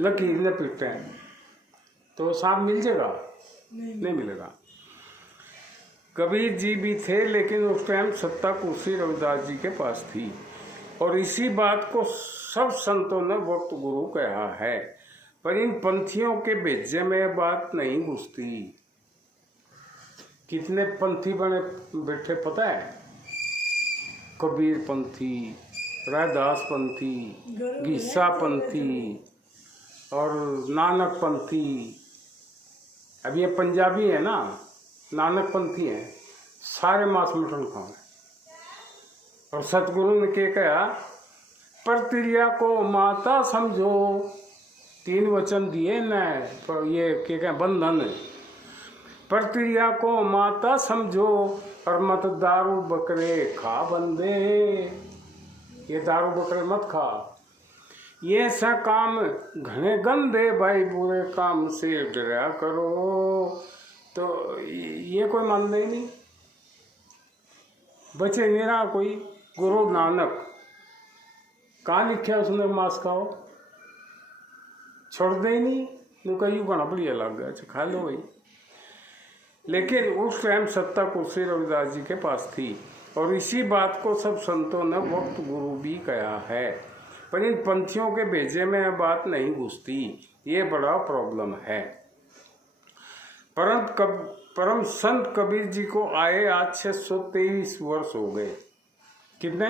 लकीर ने पीटते हैं, तो सांप मिल जाएगा? नहीं मिलेगा। कबीर जी भी थे, लेकिन उस टाइम सत्ता कुर्सी रविदास जी के पास थी, और इसी बात को सब संतों ने वक्त गुरु कहा है। पर इन पंथियों के भेजे में बात नहीं घुसती। कितने पंथी बने बैठे पता है? कबीर पंथी, रैदास पंथी, गीसा पंथी और नानक पंथी। अब ये पंजाबी है ना, नानक पंथी है, सारे मांस मटन खाओ। और सतगुरु ने क्या कहा? प्रतिक्रिया को माता समझो। 3 वचन दिए न, ये क्या कहें, बंधन। प्रतिक्रिया को माता समझो और मत दारू बकरे खा बंदे। ये दारू बकरे मत खा। ये सा काम घने गंदे, भाई बुरे काम से डरा करो। तो ये कोई मानता ही नहीं, बचे नहीं रहा कोई। गुरु नानक कहाँ लिखा उसने मांस खाओ? छोड़ दे ही नहीं। नुका यूँ बना बढ़िया लग गया, अच्छा खा लो भाई। लेकिन उस टाइम सत्ता कुर्सी रविदास जी के पास थी, और इसी बात को सब संतों ने वक्त गुरु भी कहा है। पर इन पंथियों के भेजे में बात नहीं घुसती, ये बड़ा प्रॉब्लम है। परम संत कबीर जी को आए आज 623 वर्ष हो गए। कितने?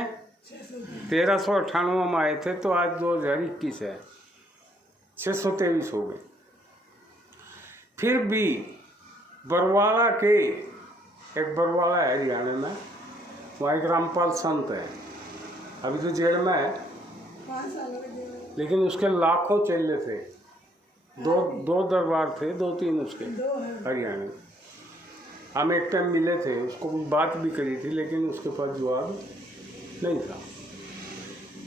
1398 में आए थे, तो आज 2021 है, 623 हो गए। फिर भी बरवाला के, एक बरवाला है हरियाणा में, वहाँ एक रामपाल संत है, अभी तो जेल में है, 5 साल हो गए। लेकिन उसके लाखों चेले थे। दो दरबार थे, 2-3 उसके 2 है। हरियाणा में। हम एक टाइम मिले थे, उसको कुछ बात भी करी थी, लेकिन उसके पास जवाब नहीं था।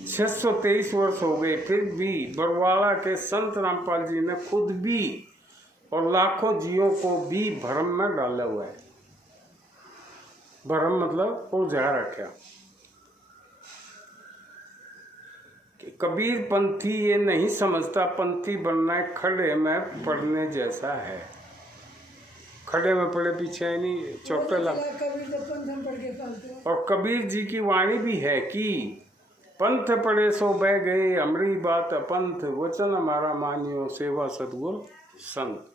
623 वर्ष हो गए, फिर भी बरवाला के संत रामपाल जी ने खुद भी और लाखों जीवों को भी भ्रम में डाला हुआ है। भ्रम मतलब उलझा रखा। कबीर पंथी ये नहीं समझता पंथी बनना है खड़े में पड़ने जैसा है। खड़े में पड़े पीछे नहीं, चौकटे लग। कबीर तो पंथ हम पढ़ के फालतू। और कबीर जी की वाणी भी है कि पंथ पड़े सो बह गए, हमरी बात पंथ वचन हमारा मानियो, सेवा सतगुर संत।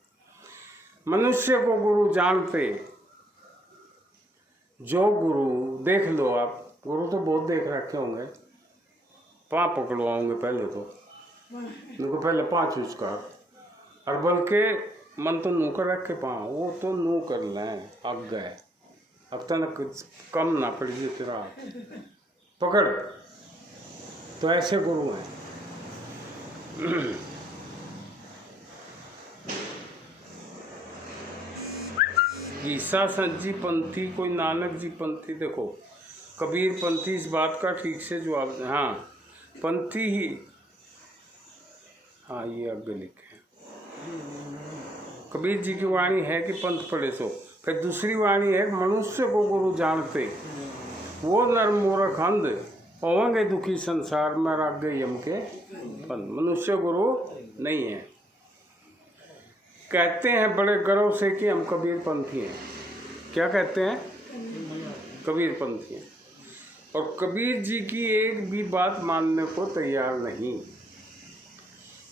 मनुष्य को गुरु जानते, जो गुरु देख लो आप, गुरु तो बहुत देख रखे होंगे, पाँव पकड़वाओगे पहले तो, उनको पहले 5 उचकार, और बल्कि मन तो नू कर रखे पाँव, वो तो नू कर लें अब गए, अब तक कम ना पड़ गई तेरा पकड़। तो ऐसे गुरु हैं। गीसा संत जी पंथी, कोई नानक जी पंथी, देखो कबीर पंथी, इस बात का ठीक से जवाब। हाँ पंथी ही, हाँ ये आगे लिखे कबीर जी की वाणी है कि पंथ पढ़े सो। फिर दूसरी वाणी है, मनुष्य को गुरु जानते, वो नर मूर्ख अंध होंगे दुखी संसार में राग गए यम के पंथ। मनुष्य गुरु नहीं है। कहते हैं बड़े गर्व से कि हम कबीर पंथी हैं। क्या कहते हैं? कबीर पंथी हैं। और कबीर जी की एक भी बात मानने को तैयार नहीं।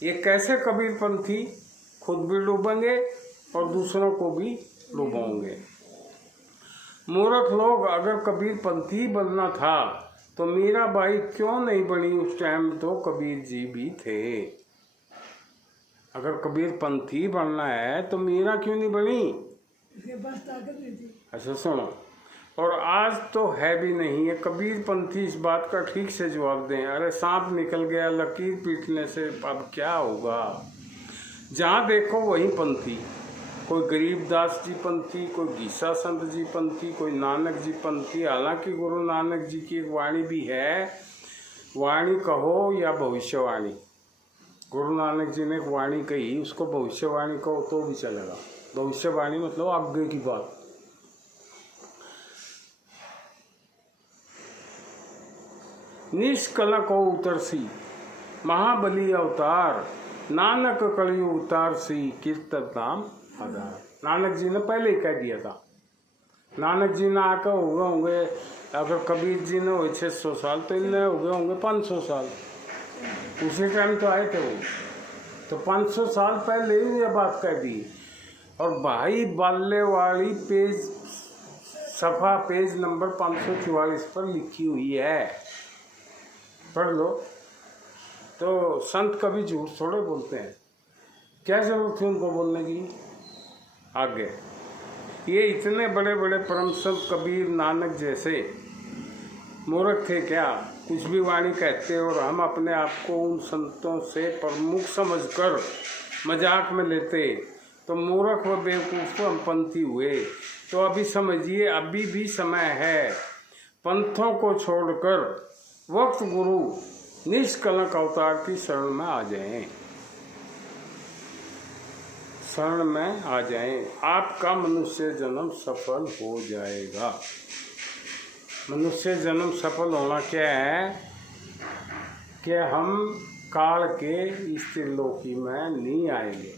ये कैसे कबीर पंथी? खुद भी डूबेंगे और दूसरों को भी डुबाओगे। मूर्ख लोग, अगर कबीर पंथी बनना था तो मीराबाई क्यों नहीं बनी? उस टाइम तो कबीर जी भी थे। अगर कबीर पंथी बनना है तो मीरा क्यों नहीं बनी? इसके पास ताकत नहीं थी। अच्छा सुनो, और आज तो है भी नहीं है कबीर पंथी। इस बात का ठीक से जवाब दें। अरे सांप निकल गया लकीर पीटने से, अब क्या होगा? जहाँ देखो वही पंथी। कोई गरीबदास जी पंथी, कोई गीसा संत जी पंथी, कोई नानक जी पंथी। हालांकि गुरु नानक जी की एक वाणी भी है, वाणी कहो या भविष्यवाणी, गुरु नानक जी ने एक वाणी कही, उसको भविष्यवाणी कहो तो भी चलेगा। भविष्यवाणी मतलब आगे की बात। निष्कलंक हो उतरसी महाबली अवतार, नानक कलयुग उतारसी कीर्तन नाम आधार। नानक जी ने पहले ही कह दिया था। नानक जी ने आकर हो गए होंगे, अगर कबीर जी ने हुए 600 साल तो इनने हो गए होंगे 500 साल। उसी टाइम तो आए थे वो, तो 500 साल पहले ही ये बात कह दी। और भाई बाल्ले वाली पेज सफ़ा पेज नंबर 544 पर लिखी हुई है, पढ़ लो। तो संत कभी झूठ थोड़े बोलते हैं, क्या जरूरत थी उनको बोलने की। आगे ये इतने बड़े बड़े परम संत कबीर नानक जैसे मूर्ख थे क्या, कुछ भी वाणी कहते, और हम अपने आप को उन संतों से प्रमुख समझकर मजाक में लेते, तो मूर्ख व बेवकूफ़ हम पंथी हुए। तो अभी समझिए, अभी भी समय है, पंथों को छोड़कर वक्त गुरु निष्कलंक अवतार की शरण में आ जाएं, शरण में आ जाएं। आपका मनुष्य जन्म सफल हो जाएगा। मनुष्य जन्म सफल होना क्या है कि हम काल के इस त्रिलोकी में नहीं आएंगे।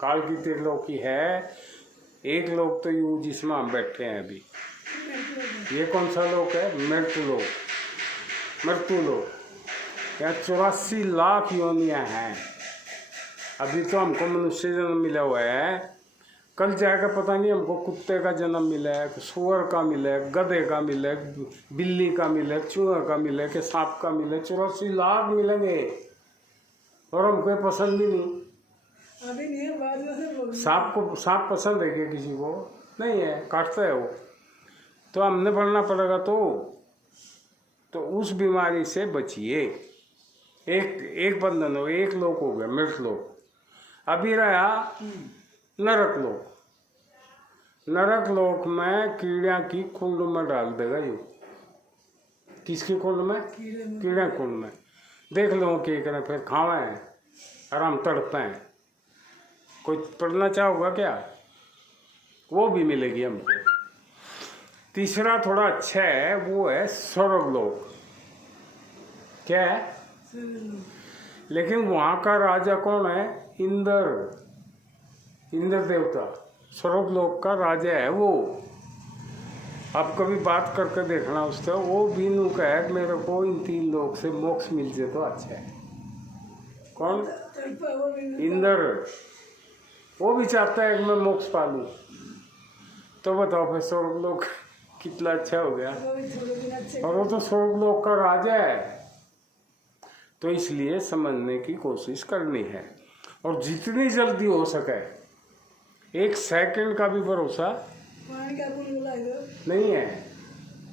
काल की त्रिलोकी है, एक लोक तो यू जिसमें हम बैठे हैं अभी, ये कौन सा लोक है? मृत्यु लोक, मृत्यु लोक। यहाँ 84 लाख योनियाँ हैं। अभी तो हमको मनुष्य जन्म मिला हुआ है, कल जाएगा पता नहीं हमको कुत्ते का जन्म मिला है, सुअर का मिला है, गधे का मिला है, बिल्ली का मिला है, चूहे का मिला है, कि सांप का मिला है। 84 लाख मिलेंगे और हमको पसंद भी नहीं। अभी नहीं है, बाद में से बोल। सांप पसंद है क्या किसी को? नहीं है, काटता है वो। तो हमने बढ़ना पड़ेगा। तो उस बीमारी से बचिए। एक बंधन हो, एक लोक हो गया मृत लोक। अभी रहा नरक लोक। नरक लोक में कीड़ा की कुंड में डाल देगा यू। किसकी कुंड में? कीड़ा कुंड में। देख लो क्या करें, फिर खावे हैं और हम तड़पे हैं। कोई पढ़ना चाहोगा क्या? वो भी मिलेगी हमको। तीसरा थोड़ा अच्छा है, वो है स्वर्ग लोक। क्या है? लेकिन वहाँ का राजा कौन है? इंद्र देवता स्वर्ग लोक का राजा है वो। आप कभी बात करके देखना उससे, वो भी नू कहे मेरे को इन 3 लोक से मोक्ष मिल जाए तो अच्छा है। कौन? इंद्र। वो भी चाहता है कि मैं मोक्ष पा लूँ। तो बताओ फिर स्वर्ग लोक कितना अच्छा हो गया। और वो तो स्वर्ग लोक का राजा है। तो इसलिए समझने की कोशिश करनी है, और जितनी जल्दी हो सके। 1 सेकंड का भी भरोसा नहीं है,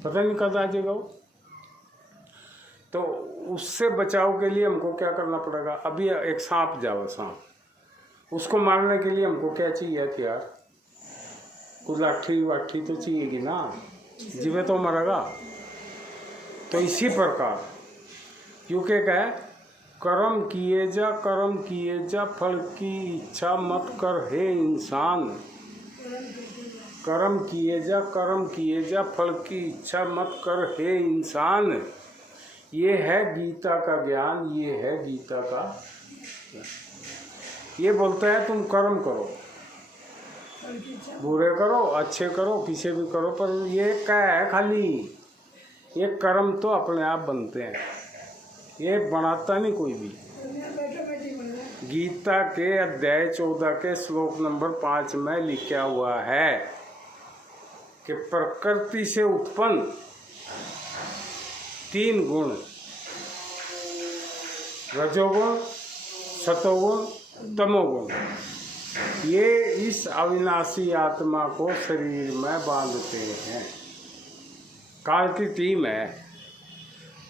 पता नहीं कब आ जाएगा वो। तो उससे बचाव के लिए हमको क्या करना पड़ेगा? अभी एक सांप जाओ, सांप, उसको मारने के लिए हमको क्या चाहिए हथियार? कुछ लाठी वाठी तो चाहिएगी ना, जीवे तो मरेगा। तो इसी प्रकार क्योंकि क्या है, कर्म किए जा फल की इच्छा मत कर हे इंसान। कर्म किए जा फल की इच्छा मत कर हे इंसान। ये है गीता का ज्ञान, ये है गीता का। ये बोलता है तुम कर्म करो, बुरे करो अच्छे करो किसी भी करो, पर ये क्या है खाली, ये कर्म तो अपने आप बनते हैं, ये बनाता नहीं कोई भी। गीता के अध्याय 14 के श्लोक नंबर 5 में लिखा हुआ है कि प्रकृति से उत्पन्न 3 गुण, रजोगुण, सतोगुण, तमोगुण, ये इस अविनाशी आत्मा को शरीर में बांधते हैं। काल की टीम है।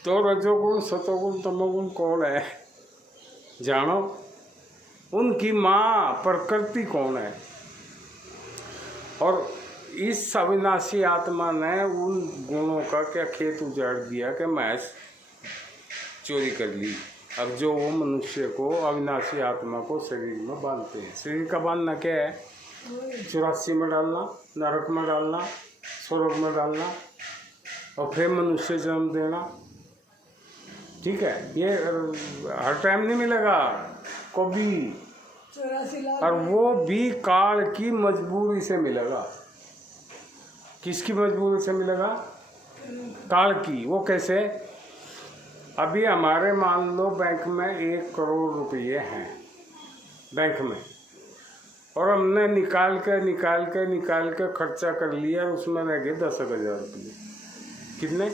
तो रजोगुण, सतोगुण, तमोगुण कौन है जानो? उनकी माँ प्रकृति कौन है? और इस अविनाशी आत्मा ने उन गुणों का क्या खेत उजाड़ दिया कि मैं चोरी कर ली, अब जो वो मनुष्य को अविनाशी आत्मा को शरीर में बांधते हैं। शरीर का बांधना क्या है? 84 में डालना, नरक में डालना, स्वर्ग में डालना और फिर मनुष्य जन्म देना। ठीक है, ये हर टाइम नहीं मिलेगा कभी, 84 लाख और वो भी काल की मजबूरी से मिलेगा। किसकी मजबूरी से मिलेगा? काल की। वो कैसे? अभी हमारे मान लो बैंक में 1 करोड़ रुपये हैं बैंक में, और हमने निकाल के खर्चा कर लिया, और उसमें रह गए 10,000 रुपये। कितने?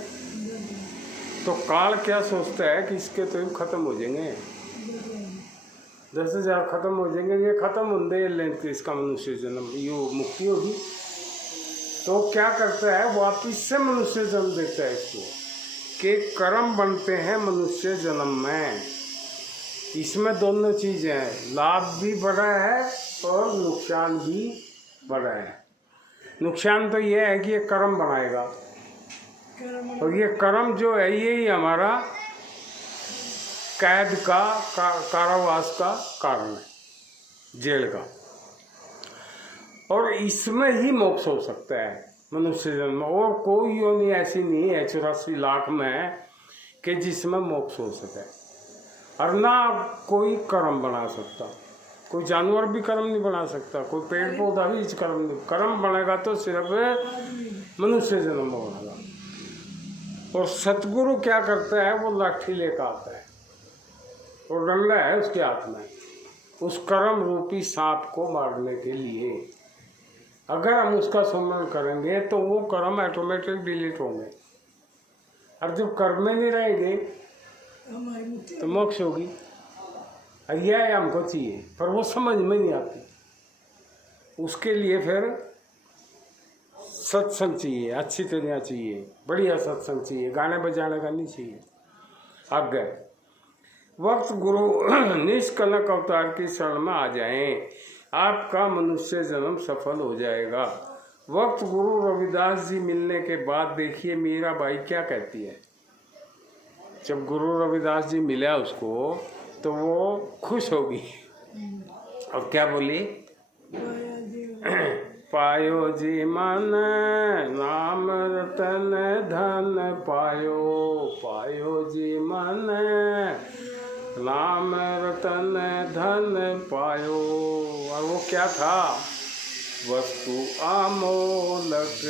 तो काल क्या सोचता है कि इसके तो खत्म हो जाएंगे, 10,000 खत्म हो जाएंगे, ये खत्म होंगे लेंथ इसका मनुष्य जन्म, ये मुक्ति होगी। तो क्या करता है? वापिस से मनुष्य जन्म देता है इसको, कि कर्म बनते हैं मनुष्य जन्म में। इसमें दोनों चीज़ें हैं, लाभ भी बड़ा है और नुकसान भी बड़ा है। नुकसान तो ये है कि ये कर्म बनाएगा, और ये कर्म जो है यही हमारा कैद का कारावास का कारण है, जेल का। और इसमें ही मोक्ष हो सकता है मनुष्य जन्म, और कोई योनि ऐसी नहीं है 84 लाख में कि जिसमें मोक्ष हो सके। और ना कोई कर्म बना सकता, कोई जानवर भी कर्म नहीं बना सकता, कोई पेड़ पौधा भी कर्म नहीं। कर्म बनेगा तो सिर्फ मनुष्य जन्म बनेगा। और सतगुरु क्या करता है? वो लाठी लेकर आता है, और डंडा है उसके हाथ में, उस कर्म रूपी सांप को मारने के लिए। अगर हम उसका सुमरण करेंगे तो वो कर्म ऑटोमेटिक डिलीट होंगे, और जब कर्म में नहीं रहेंगे हमारी मुक्ति तो मोक्ष होगी। और यह हमको चाहिए, पर वो समझ में नहीं आती। उसके लिए फिर सत्संग चाहिए, अच्छी तरह चाहिए, बढ़िया सत्संग चाहिए, गाने बजाने का नहीं चाहिए। अब गए वक्त गुरु निष्कलंक अवतार की शरण में आ जाएं, आपका मनुष्य जन्म सफल हो जाएगा। वक्त गुरु रविदास जी मिलने के बाद देखिए मीरा बाई क्या कहती है। जब गुरु रविदास जी मिला उसको तो वो खुश होगी। अब क्या बोली? पायो जी मन नाम रतन धन पायो, पायो जी मन नाम रतन धन पायो। और वो क्या था? वस्तु अमोलक।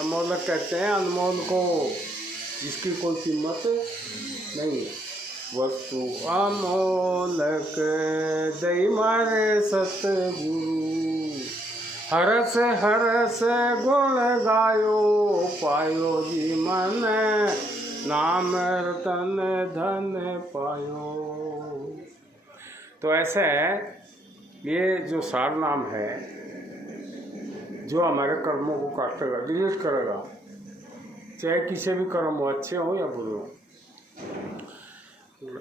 अमोलक कहते हैं अनमोल को, जिसकी कोई कीमत नहीं। वस्तु अमोलक दई मारे सतगुरु, हरस हरस गुण गायो, पायो जी मन नाम रतन धन पायो। तो ऐसे है, ये जो सार नाम है जो हमारे कर्मों को काटेगा, डिलीट करेगा, चाहे किसी भी कर्म हो, अच्छे हो या बुरे हो,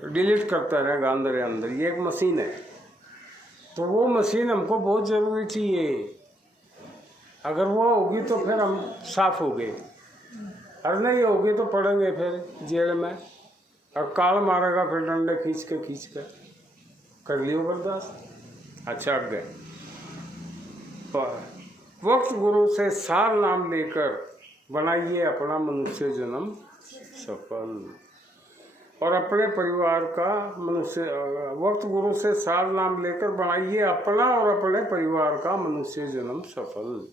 डिलीट करता रहेगा अंदर अंदर। ये एक मशीन है, तो वो मशीन हमको बहुत ज़रूरी चाहिए। अगर वो होगी तो फिर हम साफ हो गए, और नहीं होगी तो पड़ेंगे फिर जेल में, और काल मारेगा फिर डंडे खींच के कर लियो बर्दाश्त। अच्छा अब गए वक्त गुरु से सार नाम लेकर बनाइए अपना मनुष्य जन्म सफल, और अपने परिवार का मनुष्य। वक्त गुरु से सार नाम लेकर बनाइए अपना और अपने परिवार का मनुष्य जन्म सफल।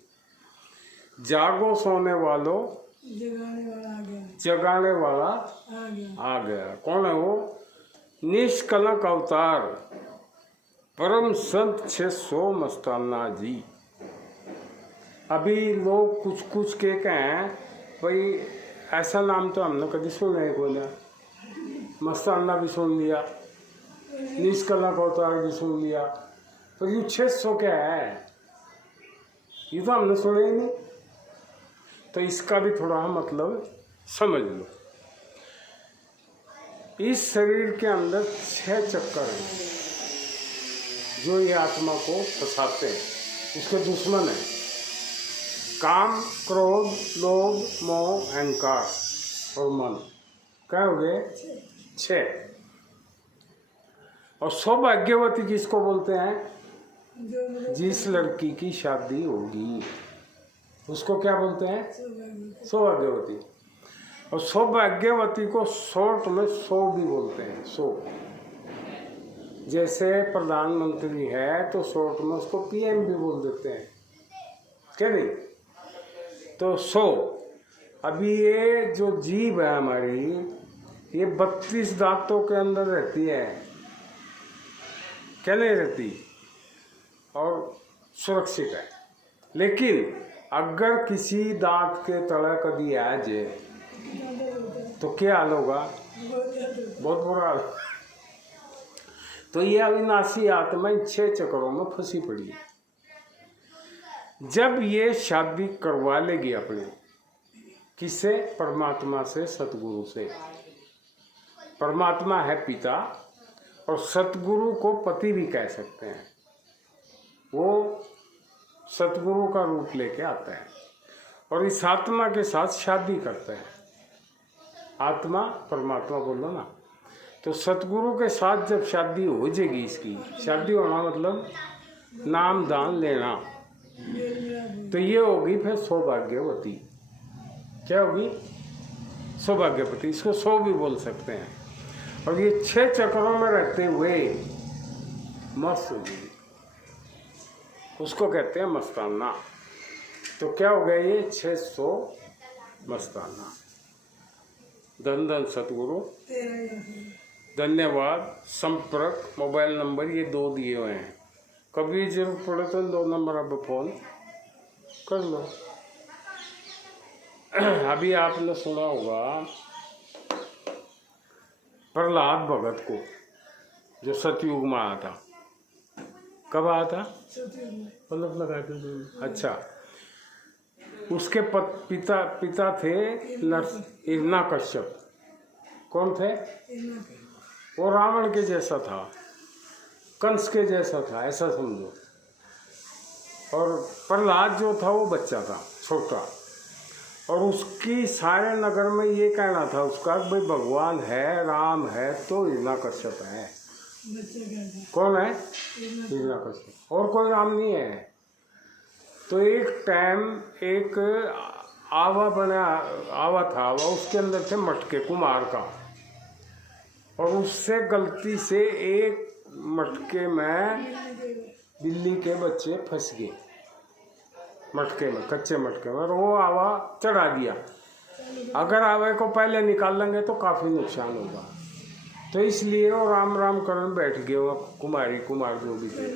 जागो सोने वालों, जगाने वाला आ गया, जगाने वाला आ गया। आ गया। कौन है वो? निष्कलंक अवतार परम संत 600 मस्ताना जी। अभी लोग कुछ कुछ के कहें भाई ऐसा नाम तो हमने कभी सुना ही कोई ना। मस्ताना भी सुन लिया, निष्कलंक अवतार भी सुन लिया, पर ये 600 क्या है? ये तो हमने सुना ही नहीं। तो इसका भी थोड़ा मतलब समझ लो। इस शरीर के अंदर 6 चक्कर हैं जो ये आत्मा को फंसाते हैं। इसके दुश्मन है काम, क्रोध, लोभ, मोह, अहंकार और मन। क्या हो गए? 6। और सौभाग्यवती किसको बोलते हैं? जो मतलब जिस लड़की की शादी होगी उसको क्या बोलते हैं? सौभाग्य सौभाग्यवती। और सौभाग्यवती को शॉर्ट में सौ भी बोलते हैं। सौ, जैसे प्रधानमंत्री है तो शॉर्ट में उसको पीएम भी बोल देते हैं, क्या नहीं? तो सौ। अभी ये जो जीभ है हमारी, ये 32 दांतों के अंदर रहती है, क्या नहीं रहती? और सुरक्षित है। लेकिन अगर किसी दांत के तले कभी आ जाए तो क्या हाल होगा? बहुत बुरा हाल। तो ये अविनाशी आत्मा इन 6 चक्रों में फंसी पड़ी है। जब ये शादी करवा लेगी अपने, किससे? परमात्मा से, सतगुरु से। परमात्मा है पिता और सतगुरु को पति भी कह सकते हैं। वो सतगुरु का रूप लेके आता है और इस आत्मा के साथ शादी करता है। आत्मा परमात्मा बोलो ना। तो सतगुरु के साथ जब शादी हो जाएगी, इसकी शादी होना मतलब नाम दान लेना, तो ये होगी फिर सौभाग्यवती। क्या होगी? सौभाग्यवती। इसको सौ भी बोल सकते हैं। और ये 6 चक्रों में रहते हुए मस्त होगी, उसको कहते हैं मस्ताना। तो क्या हो गया ये? 600 मस्ताना। धन धन सतगुरु, धन्यवाद। संपर्क मोबाइल नंबर ये 2 दिए हुए हैं। कभी जरूरत पड़े तो 2 नंबर अब फोन कर लो। अभी आपने सुना होगा प्रहलाद भगत को, जो सतयुग में आया था। कब आया था? मतलब लगा के। अच्छा, उसके पिता थे हिरण्यकश्यप। कौन थे? वो रावण के जैसा था, कंस के जैसा था, ऐसा समझो। और प्रहलाद जो था वो बच्चा था, छोटा। और उसकी सारे नगर में ये कहना था उसका कि भाई भगवान है, राम है तो हिरण्यकश्यप है। कौन है? हिरण्यकश्यप। और कोई नाम नहीं है। तो एक टाइम एक आवा था, उसके अंदर थे मटके कुमार का, और उससे गलती से एक मटके में बिल्ली के बच्चे फंस गए, मटके में, कच्चे मटके में, और वो आवा चढ़ा दिया। अगर आवे को पहले निकाल लेंगे तो काफ़ी नुकसान होगा। तो इसलिए वो राम राम करने बैठ गए, वो कुमार जो भी थे,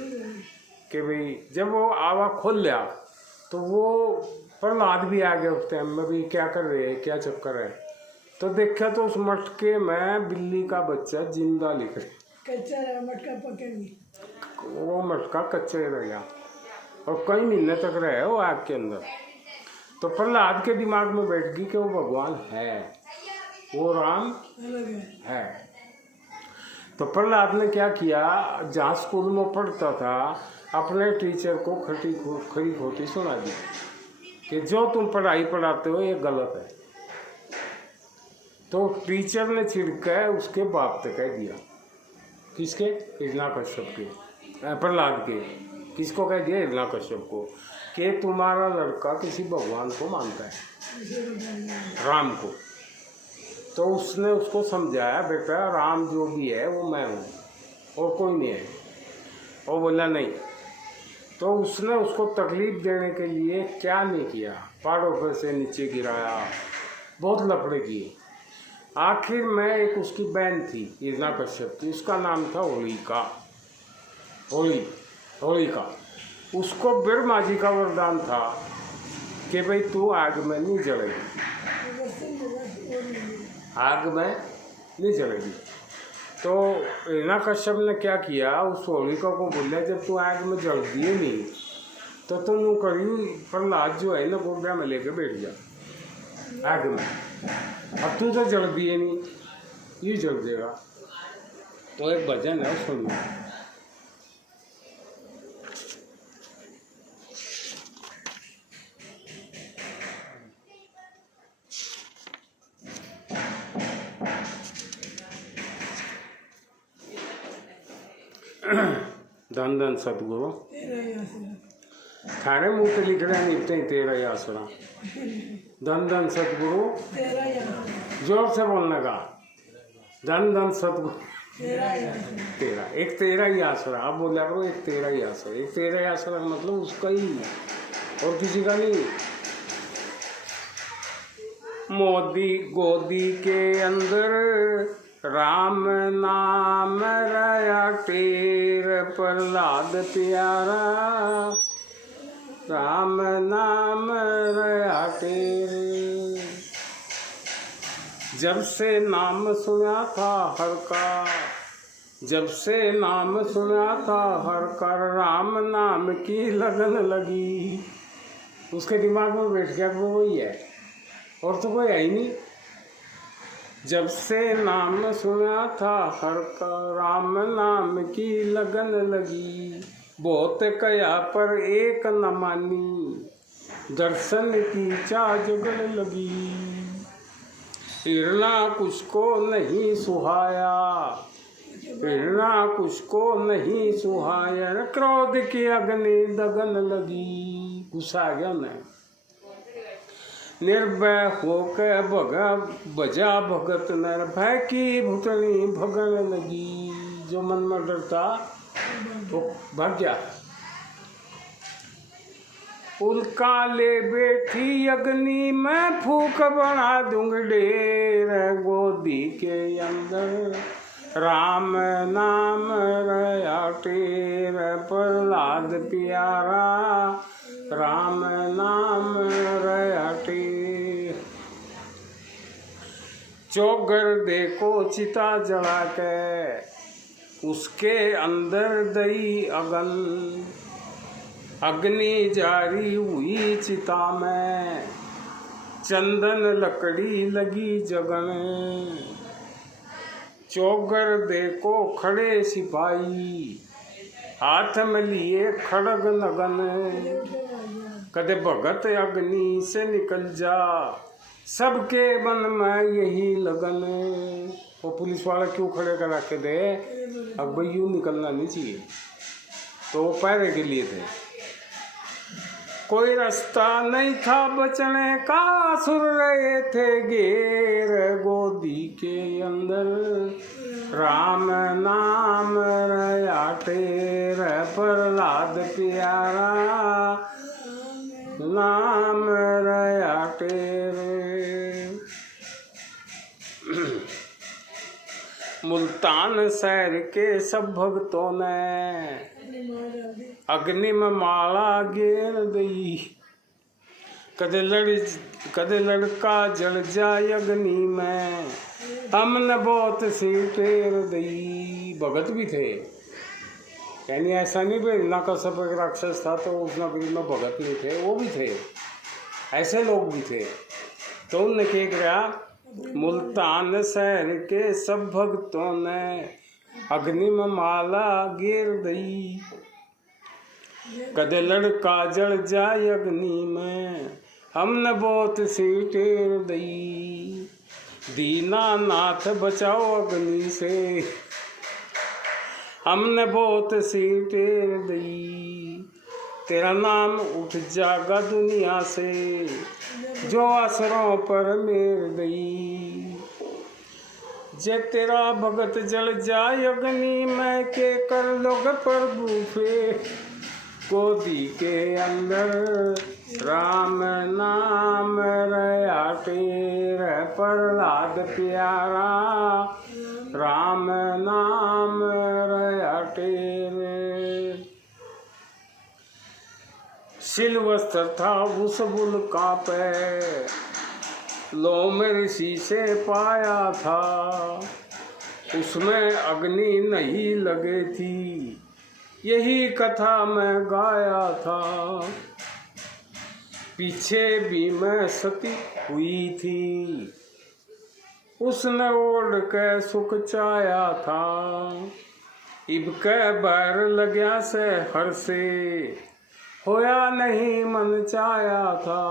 कि भाई जब वो आवा खोल लिया तो वो प्रहलाद भी आ गया उस टाइम में, भी क्या कर रहे हैं, क्या चक्कर है। तो देखा तो उस मटके में बिल्ली का बच्चा जिंदा लिख रहे, कच्चा रहा मटका, पके वो मटका कच्चा ही रह गया और कई महीने तक रहे वो आग के अंदर। तो प्रहलाद के दिमाग में बैठ गई कि वो भगवान है, वो राम है। तो प्रहलाद ने क्या किया, जहाँ स्कूल में पढ़ता था अपने टीचर को खरी खोटी सुना दी कि जो तुम पढ़ाई पढ़ाते हो ये गलत है। तो टीचर ने छिड़कर उसके बाप तक कह दिया। किसके? हिरण्यकश्यप के, प्रहलाद के। किसको कह दिया? हिरण्यकश्यप को, कि तुम्हारा लड़का किसी भगवान को मानता है, राम को। तो उसने उसको समझाया, बेटा राम जो भी है वो मैं हूँ और कोई नहीं है। वो बोला नहीं। तो उसने उसको तकलीफ देने के लिए क्या नहीं किया, पहाड़ों पर से नीचे गिराया, बहुत लफड़े किए। आखिर में एक उसकी बहन थी हिरण्यकश्यप की, उसका नाम था होलिका। उसको ब्रह्मा जी का वरदान था कि भाई तू आग में नहीं जलेगी, आग में नहीं जलेगी। तो हिरण्यकश्यप ने क्या किया, उस होलिका को बोला जब तू आग में जल दिए नहीं तो तुम यूँ करी, प्रहलाद जो है ना गोब्रा में लेके बैठ जा आग में। अब तू तो जल दिए नहीं, ये जल देगा। तो एक भजन है, सुनिए। धन धन सतगुरु तेरा ही आसरा थारे मुंह पे लिख रहे हैं इतने ही तेरा ही आसरा। धन धन सतगुरु तेरा ही आसरा जोर से बोलने का। धन धन सतगुरु तेरा ही आसरा तेरा, एक तेरा ही आसरा। आप बोला करो एक तेरा ही आसरा। एक तेरा ही आसरा का मतलब उसका ही, और किसी का नहीं। मोदी गोदी के अंदर राम नाम रया टेर, प्रहलाद प्यारा राम नाम रया टेर। जब से नाम सुना था हर का, जब से नाम सुना था हर कर, राम नाम की लगन लगी। उसके दिमाग में बैठ गया वो वही है, और तो कोई है ही नहीं। जब से नाम सुना था हर का, राम नाम की लगन लगी। बहुत कया पर एक न मानी, दर्शन की चाह जुगल लगी। हिरना कुछ को नहीं सुहाया, हिरना कुछ को नहीं सुहाया। क्रोध की अग्नि दगन लगी। गुस्सा आ गया उन्हें। निर्भय होकर बजा भगत नर, भय की भुतनी भगन लगी। जो मन में डरता तो भाग गया। उल्का ले बैठी अग्नि में फूक बना दूंगी ढेर, गोदी के अंदर राम नाम रया टेर। प्रहलाद प्यारा राम नाम रया टेर। चौगर देखो चिता जला के, उसके अंदर दई अगन। अग्नि जारी हुई चिता में, चंदन लकड़ी लगी जगन। चौगर देखो खड़े सिपाही, हाथ में लिए खड़ग नगन। कदे भगत अग्नि से निकल जा, सबके मन में यही लगन। वो पुलिस वाला क्यों खड़े करा के दे? अब भाई यूँ निकलना नहीं चाहिए, तो वो पैरे के लिए थे। कोई रास्ता नहीं था बचने का, सुर रहे थे घेर। गोदी के अंदर राम नाम रया टेर। प्रहलाद प्यारा नाम रया टेर। मुल्तान शहर के सब भक्तों ने अग्नि में माला घेर दई। कदे लड़का जल जाए अग्नि में, हमने बहुत सी टेर दई। भगत भी थे, यानी ऐसा नहीं भाई ना का सब एक राक्षस था तो उस नगरी में भगत नहीं थे, वो भी थे, ऐसे लोग भी थे। तो उनने क्या किया? मुल्तान शहर के सब भक्तों ने अग्नि में माला घेर दई। कदे लड़का जल जाए अग्नि में, हमने बहुत सी टेर दई। दीनानाथ बचाओ अग्नि से, हमने बहुत सी टेर दई। तेरा नाम उठ जागा दुनिया से, जो असरों पर मेर दई। जे तेरा भगत जल जाए अग्नि में, के कर लोग प्रभु फे। गोदी के अंदर राम नाम रया टेर। प्रहलाद प्यारा राम नाम रया टेर। सिलवस्त्र था उस बुलका पे, लोम ऋषि से पाया था। उसमें अग्नि नहीं लगे थी, यही कथा मैं गाया था। पीछे भी मैं सती हुई थी, उसने ओढ़ के सुख चाया था। इब के बैर लग्या से हर से, होया नहीं मन चाया था।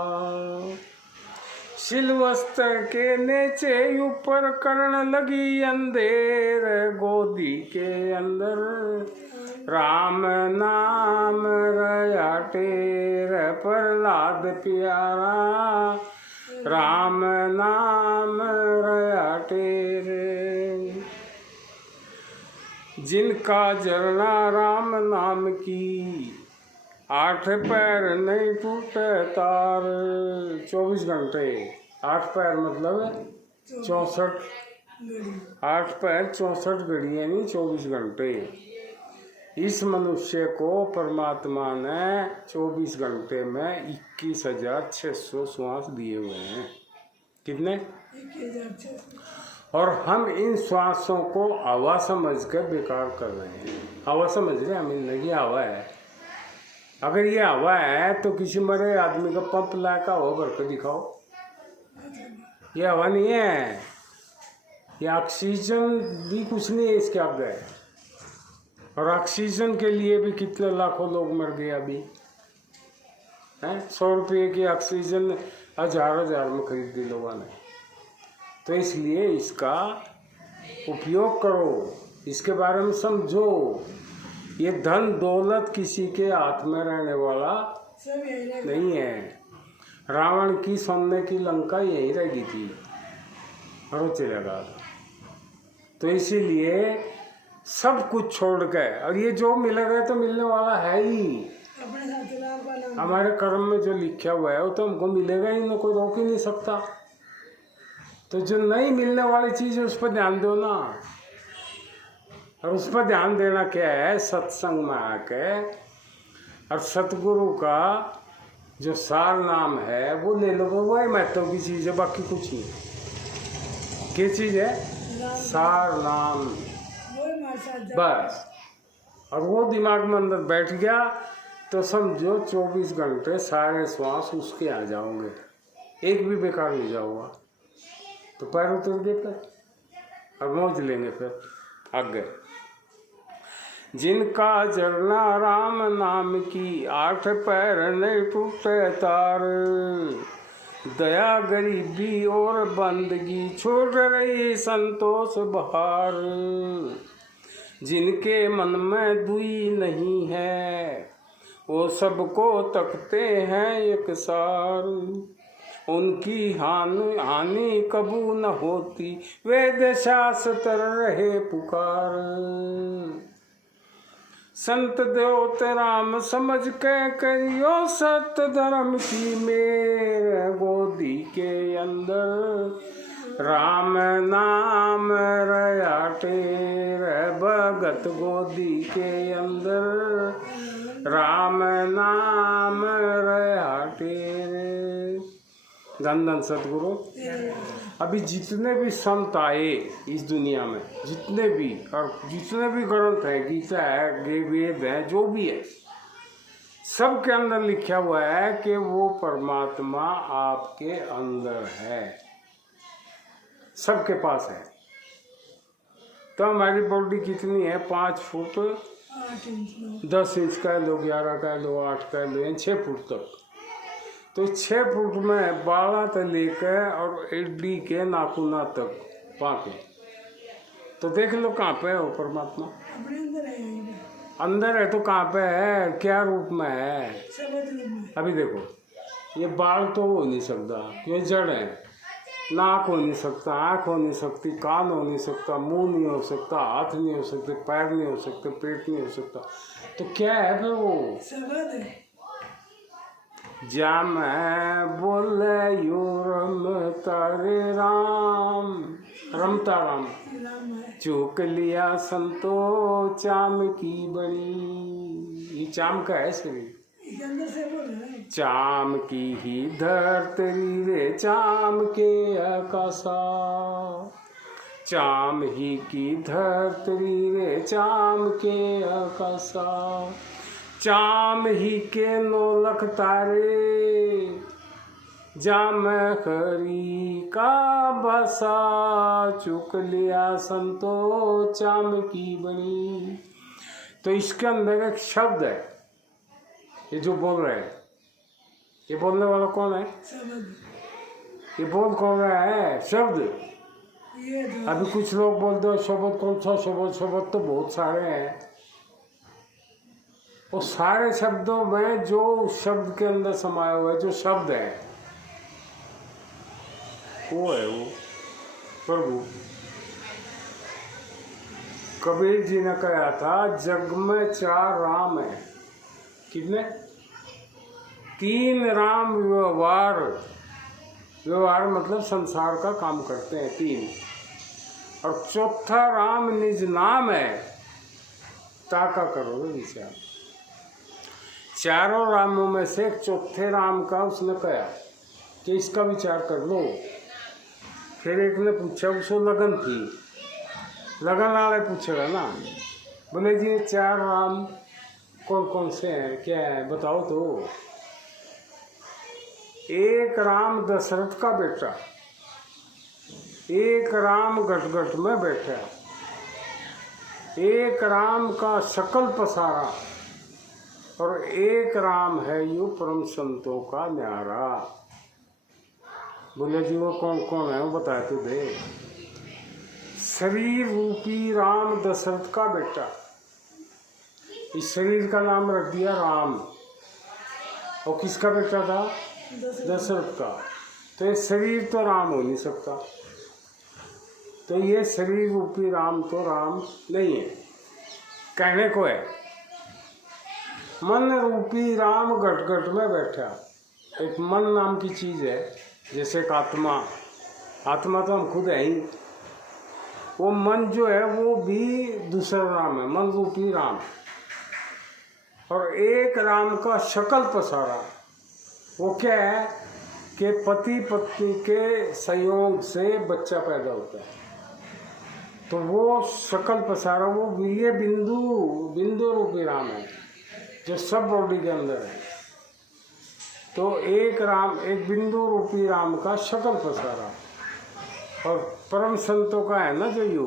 शिलवस्त्र के नीचे ऊपर कर्ण लगी अंधेर गोदी के अंदर राम नाम रया टेर प्रहलाद प्यारा राम नाम रया टेर जिनका जरना राम नाम की 8 पैर नहीं टूटे तार 24 घंटे 8 पैर मतलब 64 8 पैर 64 घड़ी यानी 24 घंटे इस मनुष्य को परमात्मा ने 24 घंटे में 21,600 श्वास दिए हुए हैं। कितने? 21,600। और हम इन श्वासों को हवा समझ कर बेकार कर रहे हैं। हवा समझ रहे हैं हम, जिंदगी हवा है। अगर ये हवा है तो किसी मरे आदमी का पंप लाकर हवा भर के दिखाओ। ये हवा नहीं है, ये ऑक्सीजन भी कुछ नहीं है इसके आगे। और ऑक्सीजन के लिए भी कितने लाखों लोग मर गए अभी हैं। 100 रुपये की ऑक्सीजन 1000 में खरीद दी लोगों ने। तो इसलिए इसका उपयोग करो, इसके बारे में समझो। ये धन दौलत किसी के हाथ में रहने वाला सब यही नहीं है। रावण की सोने की लंका यही रह गई थी और वो चला गया। तो इसीलिए सब कुछ छोड़ के, और ये जो मिलेगा तो मिलने वाला है ही। अपने साथ राम का नाम हमारे कर्म में जो लिखा हुआ है वो तो हमको मिलेगा ही, ना कोई रोक ही नहीं सकता। तो जो नहीं मिलने वाली चीज़ है उस पर ध्यान दो ना। और उस पर ध्यान देना क्या है? सत्संग में आके और सतगुरु का जो सार नाम है वो ले लो। वही महत्व की चीज़ है, बाकी कुछ नहीं। क्या चीज़ है? सार नाम, वो हमारे साथ जा- बस। और वो दिमाग में अंदर बैठ गया तो समझो 24 घंटे सारे श्वास उसके आ जाओगे, एक भी बेकार नहीं जाओगा। तो पैर उतर गए फिर और मौज लेंगे फिर आगे। जिनका जरना राम नाम की 8 पैर नहीं टूटे तार दया गरीबी और बंदगी छोड़ रही संतोष बहार जिनके मन में दुई नहीं है वो सबको तकते हैं एक सार उनकी हानि कबू न होती वेद शास्त्र रहे पुकार संत देवते राम समझ के करियो सत्य धर्म की मेरे गोदी के अंदर राम नाम रया टेरे भगत गोदी के अंदर राम नाम रया टेरे। धन धन सतगुरु। अभी जितने भी संत आए इस दुनिया में, जितने भी और जितने भी ग्रंथ है, गीता है, वेद है, जो भी है, सब के अंदर लिखा हुआ है कि वो परमात्मा आपके अंदर है, सबके पास है। तो हमारी बॉडी कितनी है? 5 फुट 8 इंच 10 इंच का लो, 11 का लो, 8 का लो, यानी 6 फुट तक। तो 6 फुट में बाड़ा से लेकर और एडी के नाखूना तक पाके, तो देख लो कहाँ पे है वो परमात्मा। अपने अंदर है, यहीं पे अंदर है तो कहाँ पे है? क्या रूप में है? सबद रूप में। अभी देखो, ये बाल तो हो नहीं सकता, ये जड़ है। नाक हो नहीं सकता, आँख हो नहीं सकती, कान हो नहीं सकता, मुंह नहीं हो सकता, हाथ नहीं हो सकते, पैर नहीं हो सकते, पेट नहीं हो सकता। तो क्या है फिर वो? सबद है। जाम बोले यो रमता रे राम, रमता राम राम है। चूक लिया संतो चाम की बड़ी। ये चाम का है शरीर, इसके अंदर से बोल रहा है। चाम की ही धरती रे चाम के आकाशा, चाम ही की धरती रे चाम के आकाशा, चाम ही के 9 लाख तारे जाम खरी का बसा चुक लिया संतो चाम की बड़ी। तो इसके अंदर एक शब्द है, ये जो बोल रहे हैं, ये बोलने वाला कौन है? सबद। ये बोल कौन रहा है? शब्द। ये जो अभी कुछ लोग बोलते हो शब्द कौन सा शब्द? शब्द तो बहुत सारे हैं। वो सारे शब्दों में जो उस शब्द के अंदर समाया हुआ है, जो शब्द है वो है वो प्रभु। कबीर जी ने कहा था जग में 4 राम है। कितने? 3 राम व्यवहार, व्यवहार मतलब संसार का काम करते हैं 3, और 4था राम निज नाम है। ताका करोगे विचार। 4 रामों में से 4थे राम का उसने कहा कि इसका विचार कर लो। फिर एक ने पूछा, उसको लगन थी, लगन वाले पूछेगा ना, बोले जी ये 4 राम कौन कौन से हैं, क्या है बताओ तो। एक राम दशरथ का बेटा, एक राम गटगट में बैठा, एक राम का शकल पसारा, और एक राम है यू परम संतों का न्यारा। बोले जी वो कौन कौन है, वो बताए तो दे। शरीर रूपी राम दशरथ का बेटा, इस शरीर का नाम रख दिया राम, और किसका बेटा था? दशरथ का। तो ये शरीर तो राम हो नहीं सकता, तो ये शरीर रूपी राम तो राम नहीं है। कहने को है मन रूपी राम गटगट में बैठा। एक मन नाम की चीज है, जैसे एक आत्मा, आत्मा तो हम खुद है ही, वो मन जो है वो भी दूसरा राम है, मन रूपी राम। और एक राम का शकल पसारा, वो क्या है कि पति पत्नी के संयोग से बच्चा पैदा होता है, तो वो शकल पसारा वो ये बिंदु रूपी राम है जो सब बॉडी के अंदर है। तो एक राम, एक बिंदु रूपी राम का शकल पसारा, और परम संतों का है ना जो यू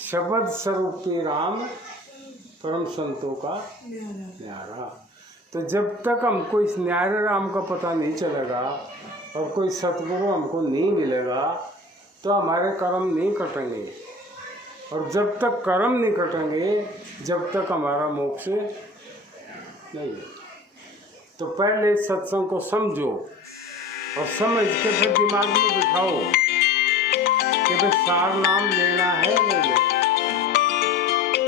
शब्द स्वरूपी राम, परम संतों का न्यारा। तो जब तक हमको इस न्यारे राम का पता नहीं चलेगा और कोई सतगुरु हमको नहीं मिलेगा, तो हमारे कर्म नहीं कटेंगे, और जब तक कर्म नहीं कटेंगे जब तक हमारा मोक्ष नहीं। तो पहले सत्संग को समझो और समझ के फिर दिमाग में बिठाओ कि भाई सार नाम लेना है ले लो।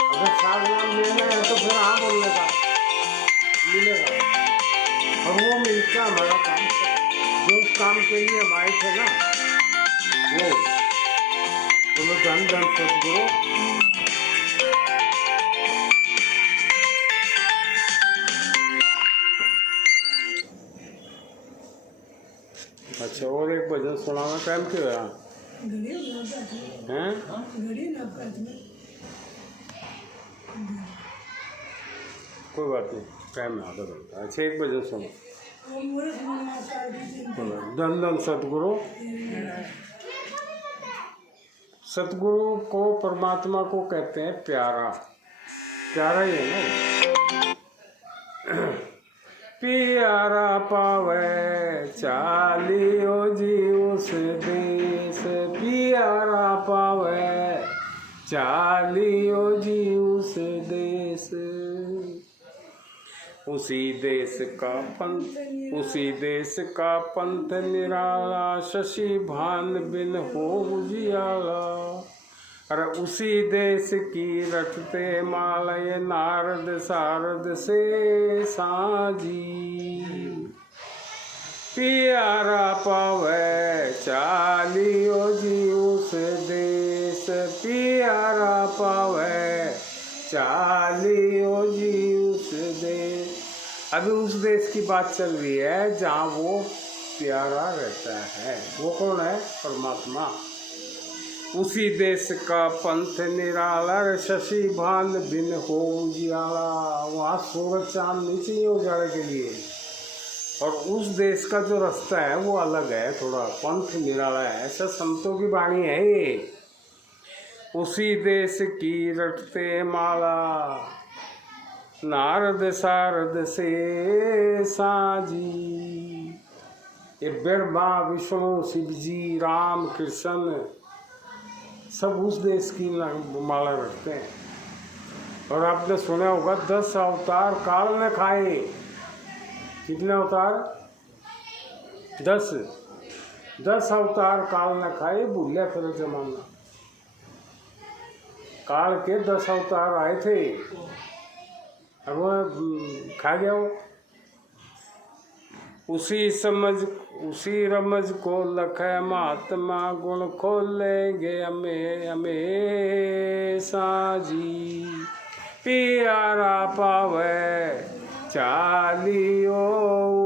अगर सार नाम लेना है तो फिर हाँ बोलने का मिलेगा, और वो मिलता हमारा काम, जो उस काम के लिए हम आए थे ना, वो बोलो धन धन सतगुरु। अच्छा, और एक भजन सुनाना। टाइम क्यों है? हैं? कोई बात नहीं, टाइम आधा घंटा। अच्छा, एक भजन सुनो। धन धन सतगुरु। सतगुरु को, परमात्मा को कहते हैं प्यारा। प्यारा ही है ना। प्यारा पावे चालियो जी उस देश, प्यारा पावे चालियो जी उस देश। उसी देश का पंथ, उसी देश का पंथ निराला, शशि भान बिन हो उजियाला। अरे उसी देश की रटते मालय नारद सारद से साजी। प्यारा पावे चालियो जी उस देश, प्यारा पावे चालियो जी उस देश। अभी उस देश की बात चल रही है जहाँ वो प्यारा रहता है। वो कौन है? परमात्मा। उसी देश का पंथ निराला, शशि भान बिन हो उजियाला। वहाँ सूरज चांद नहीं चाहिए उजाले के लिए, और उस देश का जो रास्ता है वो अलग है, थोड़ा पंथ निराला है। ऐसा संतों की वाणी है ये। उसी देश की रटते माला, नारद सारद से साजी। ये ब्रह्मा विष्णु शिव जी राम कृष्ण सब उस देश की माला रखते हैं। और आपने सुना होगा 10 अवतार काल ने खाए। कितने अवतार? 10 अवतार काल ने खाए। भूलिया फिर जमाना, काल के 10 अवतार आए थे, अब वो खा गया वो। उसी रमज को लखे महात्मा गुण खोलेंगे हमेशा जी। प्यारा पावे चालियो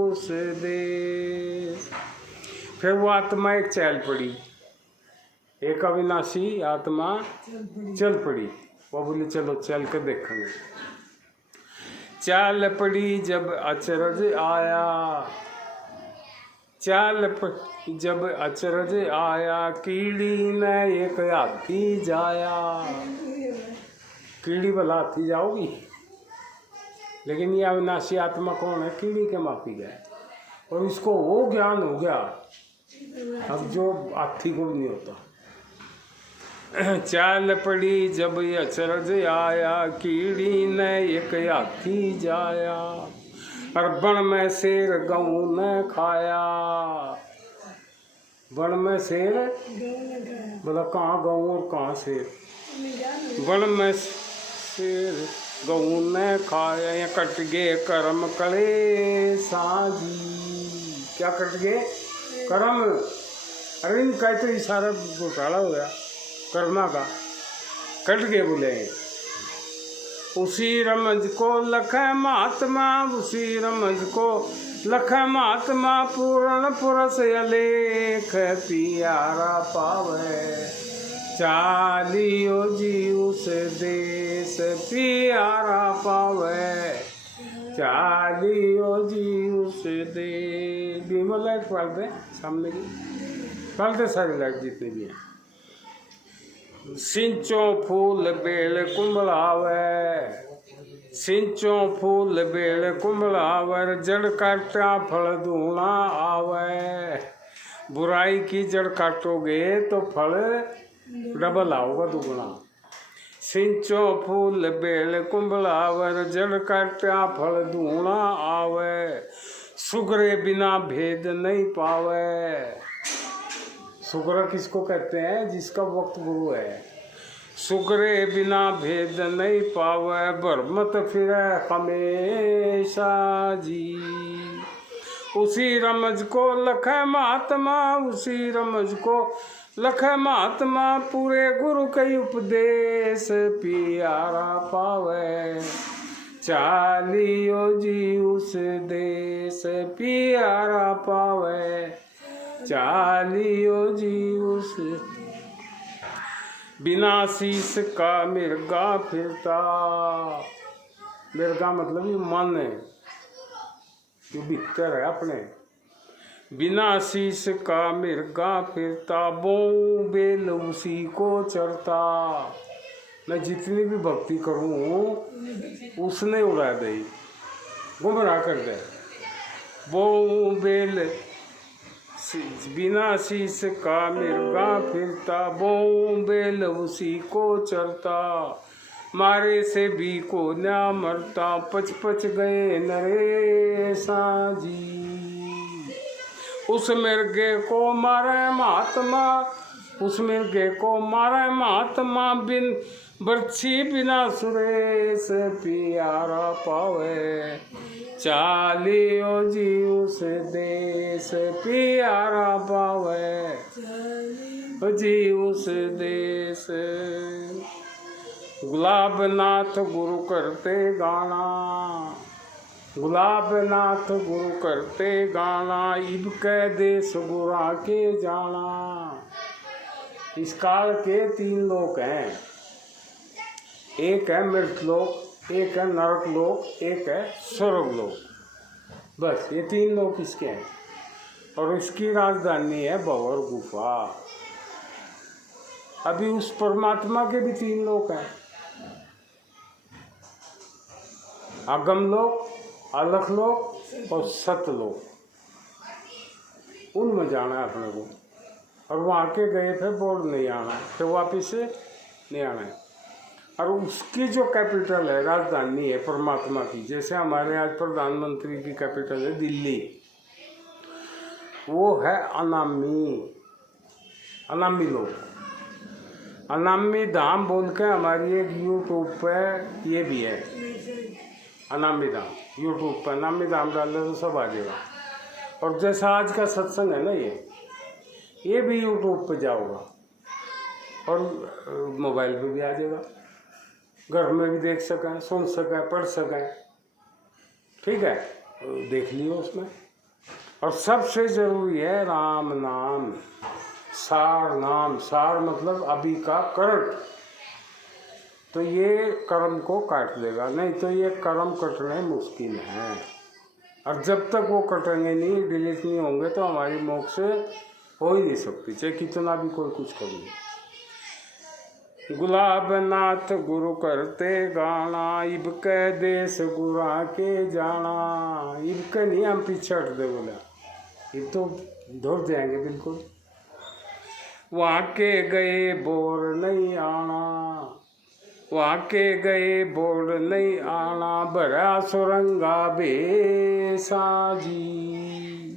उस देश। फिर वो आत्मा एक चल पड़ी, एक अविनाशी आत्मा चल पड़ी। वो बोली चलो चल के देखेंगे। चाल पड़ी जब अचरज आया, जब अचरज आया, कीड़ी ने एक हाथी जाया। कीड़ी वाला हाथी जाओगी, लेकिन ये अविनाशी आत्मा कौन है? कीड़ी के माफी गए। और इसको वो ज्ञान हो गया अब जो हाथी को भी नहीं होता। चाल पड़ी जब अचरज आया, कीड़ी ने एक हाथी जाया। और बन में शेर गऊ ने खाया। बन में शेर, बोला कहाँ गऊ और कहाँ शेर? बन में शेर गऊ ने खाया। या कट गए कर्म कले साजी। क्या कट गए? कर्म। अरे इनका तो इशारा घोटाला हो गया कर्मा का, कट गए बोले। उसी रमज को लख महात्मा, उसी रमज को लख महात्मा, पूर्ण पुरस अलेख पियारा पावे। चालियो जी उस देश पियारा पावे। चालियो जी उस देश। बीमो लाइट पाल दे सामने की, पाल दे सारी लाइट जितनी भी हैं। सिंचो फूल बेल कुंभलावे, सिंचो फूल बेल कुंभलावर, जड़ काटा फल दूना आवे। बुराई की जड़ काटोगे तो फल डबल आओगा, दुगुना। सिंचो फूल बेल कुंभलावर, जड़ काटा फल दूना आवे। सुगरे बिना भेद नहीं पावे। सुग्र किसको कहते हैं? जिसका वक्त गुरु है। सुग्रे बिना भेद नहीं पावे, भरमत फिरे हमेशा जी। उसी रमज को लखे महात्मा, उसी रमज को लखे महात्मा, पूरे गुरु के उपदेश पियारा पावे। चालियो जी उस देश पियारा पावे। चालियो जी उस बिना शीश का मिर्गा फिरता। मिर्गा मतलब ये मन है जो भीतर है अपने। बिना शीश का मिर्गा फिरता, बो बेल उसी को चढ़ता। मैं जितनी भी भक्ति करूं उसने उड़ा दे, गुमराह कर दे। बो बेल बिना शीश का मिर्गा फिरता, बो बेल उसी को चरता। मारे से भी को न मरता, पच पच गए नरेशा जी। उस मिर्गे को मारे महात्मा, उस मिर्गे को मारे महात्मा, बिन बर्छी बिना सुरेश पियारा पावे। चालियो जी उस देश पियारा पावे जी उस देश। गुलाब नाथ गुरु करते गाना, गुलाब नाथ गुरु करते गाना, इब के देश गुरा के जाना। इस काल के 3 लोक हैं, एक है मृत लोक, एक है नरक लोक, एक है स्वर्ग लोक। बस ये 3 लोक इसके हैं। और इसकी राजधानी है भंवर गुफा। अभी उस परमात्मा के भी 3 लोक हैं, अगम लोक, अलख लोक और सतलोक। उनमें जाना है अपने को। और वहाँ के गए थे बोर्ड नहीं आना है, तो वापिस से नहीं आना है। और उसकी जो कैपिटल है, राजधानी है परमात्मा की, जैसे हमारे आज प्रधानमंत्री की कैपिटल है दिल्ली, वो है अनामी, अनामी लोग। अनामी धाम बोल के हमारी एक यूट्यूब पे ये भी है, अनामी धाम। यूट्यूब पर अनामी धाम डाल दे तो सब आ जाएगा। और जैसा आज का सत्संग है ना, ये भी यूट्यूब पे जाओगा और मोबाइल पे भी आ जाएगा, घर में भी देख सकें, सुन सकें, पढ़ सकें। ठीक है, देख लियो उसमें। और सबसे ज़रूरी है राम नाम, सार नाम। सार मतलब अभी का कर्म, तो ये कर्म को काट देगा, नहीं तो ये कर्म कटने मुश्किल है। और जब तक वो कटेंगे नहीं, डिलीट नहीं होंगे, तो हमारी मोक्ष हो ही नहीं सकती, चाहे कितना भी कोई कुछ कर ले। गुलाब नाथ गुरु करते गाना, इब के देश गुरा के जाना। इब के नहीं हम पीछे हट दे बोला, इब तो दौड़ जाएंगे बिल्कुल। वहाँ के गए बोर नहीं आना, वहाँ के गए बोर नहीं आना, बड़ा सुरंगा बेसा जी।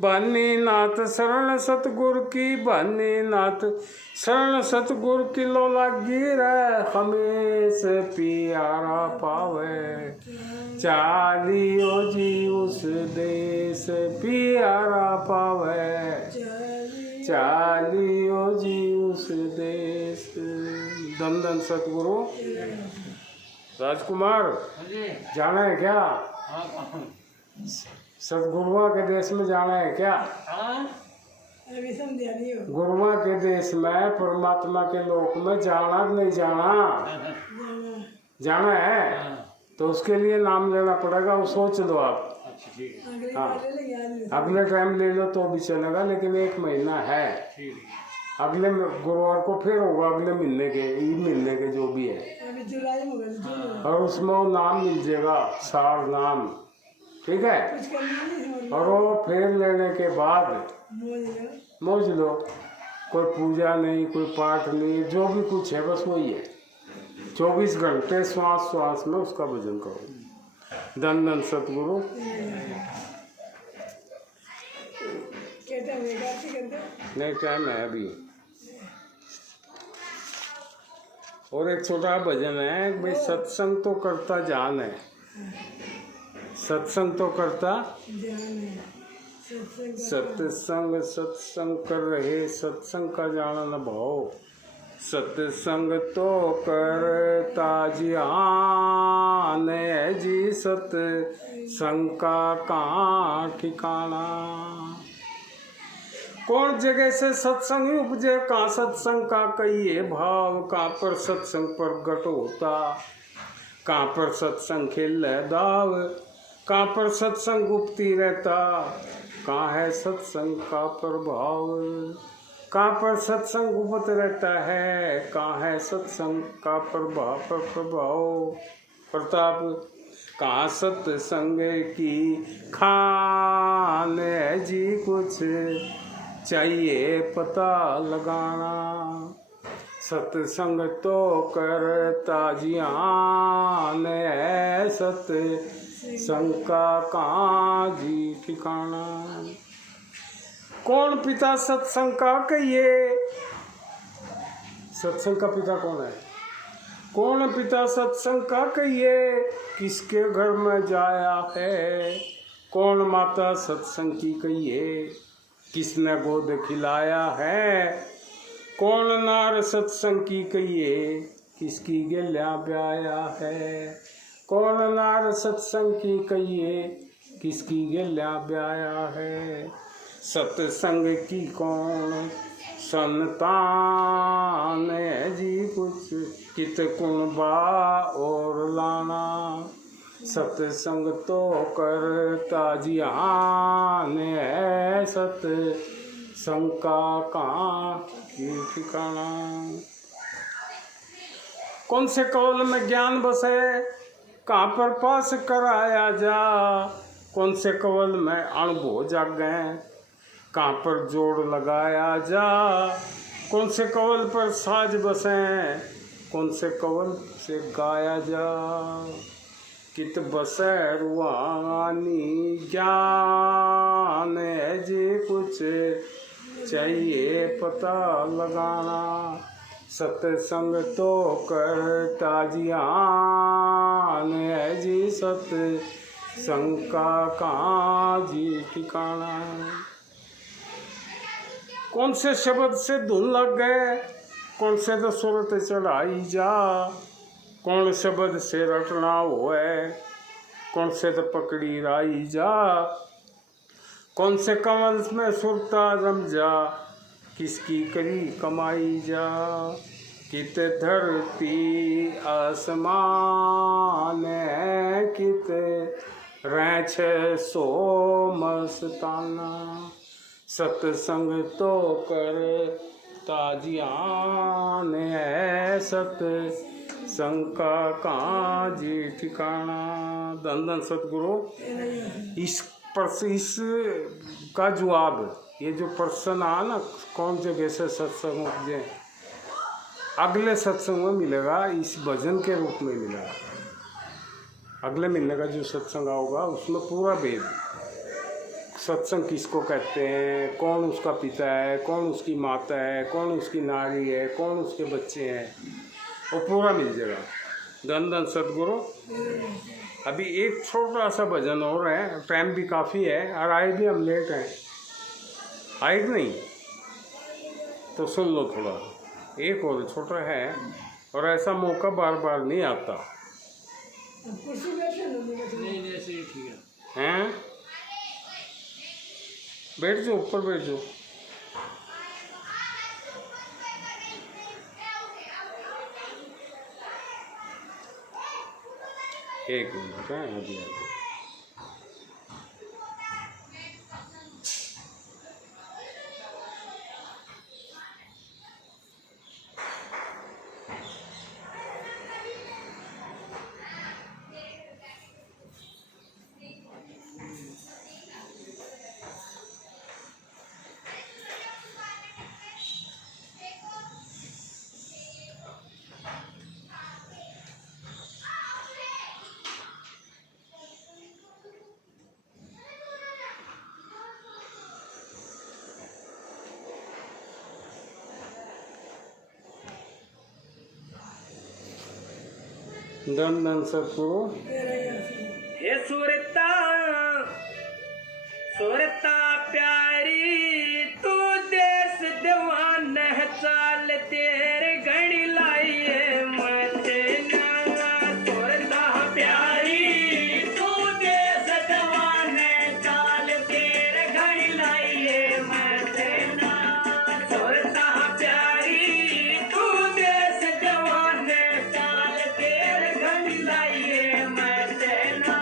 बन्नी नाथ शरण सतगुरु की, बन्नी नाथ शरण सतगुरु की, लोला गिरे हमेश प्यारा पावे। चालियो जी उस देश प्यारा पावे, चालियो जी उस देश। धन धन सतगुरु। राजकुमार हाँ जी। जाना है क्या? हाँ सतगुरुआ के देश में जाना है क्या? हाँ अभी समझा नहीं हो। गुरुआ के देश में, परमात्मा के लोक में जाना नहीं जाना? जाना है। हाँ। तो उसके लिए नाम लेना पड़ेगा, वो सोच लो आप। अच्छा ठीक है। अगली हाँ। बार ले लेंगे, आज नहीं। अगले टाइम ले लो तो भी चलेगा, लेकिन 1 महीना है। ठीक है। अगले गुरुवार को फिर होगा, अगले महीने के, ईद महीने के जो भी है। अभी जुलाई में होगा, जून में। और उसमें वो नाम मिल जाएगा, सार नाम। ठीक है। कुछ करना नहीं, और वो फिर लेने के बाद मौज लो। मौज लो। कोई पूजा नहीं, कोई पाठ नहीं, जो भी कुछ है बस वही है। 24 घंटे श्वास श्वास में उसका भजन करो। धन धन सतगुरु। कहते हैं आरती करते हैं। नहीं, टाइम है अभी। और एक छोटा भजन है, भाई सत्संग तो करता जान है, सत्संग तो करता ध्यान है, सत्संग का सत्संग, सत्संग कर रहे सत्संग का जाना न भाव। सत्संग तो करता जियान है जी, सत्संग का कहाँ ठिकाना। कौन जगह से सत्संग उपजे, कहाँ सत्संग का कहिए भाव। कहाँ पर सत्संग प्रगट होता, कहाँ पर सत्संग खेल दाव। कहाँ पर सत्संग गुप्ती रहता, कहाँ है सत्संग का प्रभाव। कहाँ पर सत्संग गुप्त रहता है, कहाँ है सत्संग का प्रभाव। प्रताप कहाँ सत्संग की खान है जी, कुछ चाहिए पता लगाना। सत्संग तो करता जियान है, सत्संग का कहाँ जी ठिकाना। कौन पिता सत्संग का कहिए, सत्संग का पिता कौन है? कौन पिता सत्संग का कहिए, किसके घर में जाया है। कौन माता सत्संग की कहिए, किसने गोद खिलाया है। कौन नार सत्संग की कहिए, किसकी गल्या ब्याया है। कौन नार सत्संग की कहिए, किसकी गल्या ब्याया है। सत्संग की कौन संतान है जी, कुछ कित कुणबा और लाना। सत्संग तो करता जियान है, सत्संग का कहाँ ठिकाना। कौन से कौल में ज्ञान बसे, कहाँ पर पास कराया जा। कौन से कवल में अनुभव जागे, कहाँ पर जोड़ लगाया जा, कौन से कवल पर साज बसें, कौन से कवल से गाया जा, कित बसे रुआनी जान है जी कुछ चाहिए पता लगाना, सत्संग तो करता जियान है जी सत्संग का कहाँ जी ठिकाना। कौन से शब्द से धुन लग गए, कौन से तो सुरत चढ़ाई जा, कौन शब्द से रटना होए, कौन से तो पकड़ी राई जा, कौन से कमल में सुरता रम जा, किसकी करी कमाई जा, कित धरती आसमान है, कित रैछ सो मस्ताना, सत्संग तो कर ताजियान है, सत्संग का कहाँ जी ठिकाना। धन धन सतगुरु। इस का जवाब, ये जो प्रश्न आ ना कौन जगह से सत्संग उपजे, अगले सत्संग में मिलेगा, इस भजन के रूप में मिलेगा। अगले महीने का जो सत्संग होगा उसमें पूरा भेद, सत्संग किसको कहते हैं, कौन उसका पिता है, कौन उसकी माता है, कौन उसकी नारी है, कौन उसके बच्चे हैं, वो पूरा मिल जाएगा। धन धन सतगुरु। अभी एक छोटा सा भजन और है, टाइम भी काफ़ी है और आए भी हम लेट हैं, आए कि नहीं, तो सुन लो थोड़ा, एक और छोटा है और ऐसा मौका बार बार नहीं आता। नहीं ऐसे ही ठीक है। हैं, बैठ जाओ, ऊपर बैठ जाओ। एक मिनट है, अभी आगे। धन धन सतगुरु। हे सुरता सुरता प्यारी, तू देश दीवान है, चाल तेरे घड़ी लाइए मते ना। सुरता प्यारी, तू देश दीवान है, चाल तेरे घड़ी लाइए मते ना। सुरता प्यारी, तू देश दीवान है, चाल तेरे घड़ी लाइए मते ना।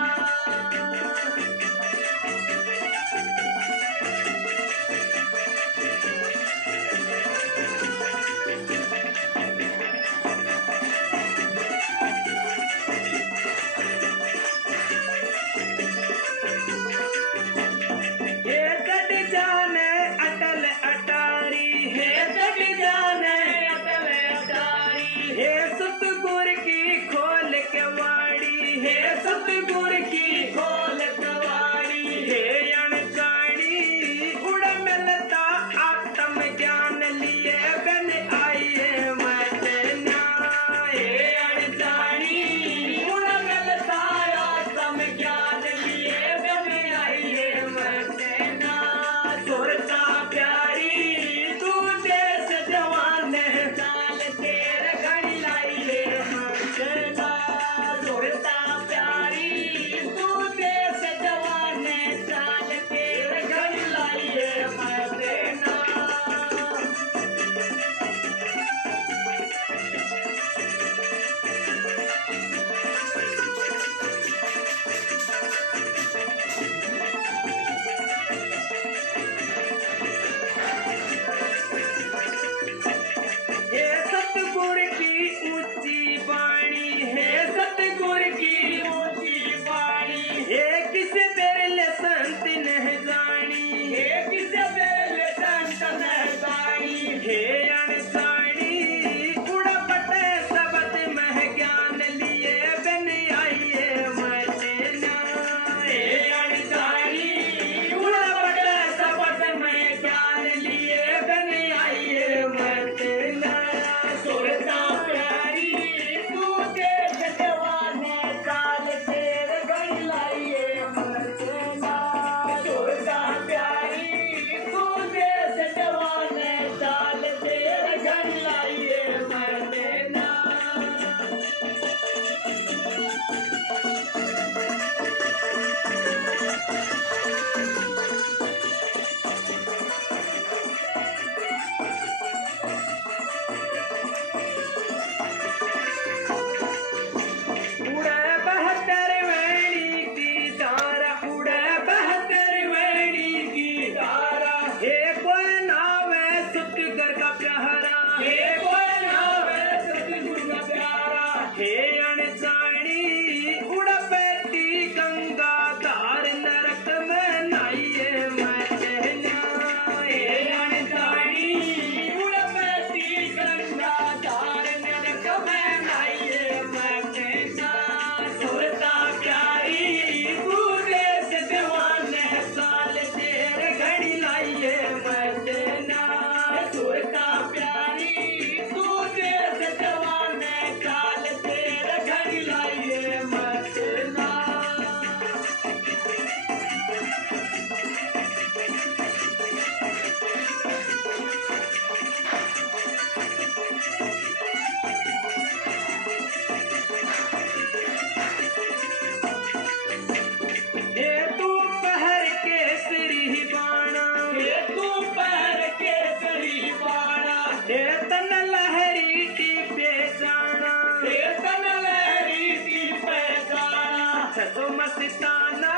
तो मस्ताना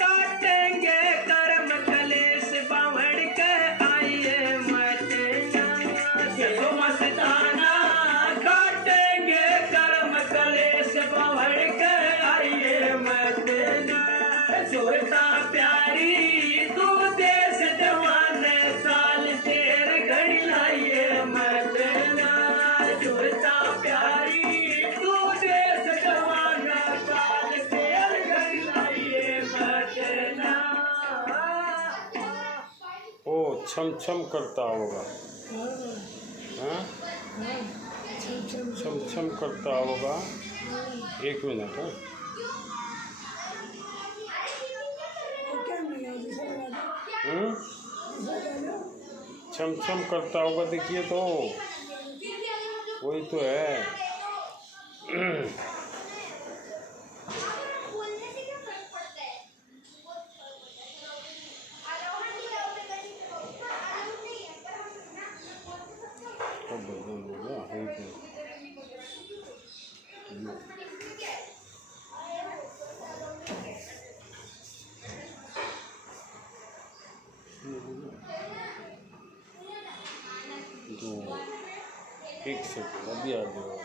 काटेंगे कर्म कलेश बावड़ के आइए मचना तो मस्ताना काटेंगे कर्म कलेश बावड़ के आइए मचना सुरता प्यारी तू देश जवान साल शेर घड़ी लाइए मचना सुरता प्यारी तू देश जवान साल शेर घड़ी लाइए मचना। ओ छम छम करता होगा, हाँ छम छम करता होगा। एक मिनट है। छम छम करता होगा, देखिए तो वही तो है। तो एक सेकंड अभी आ जाओ।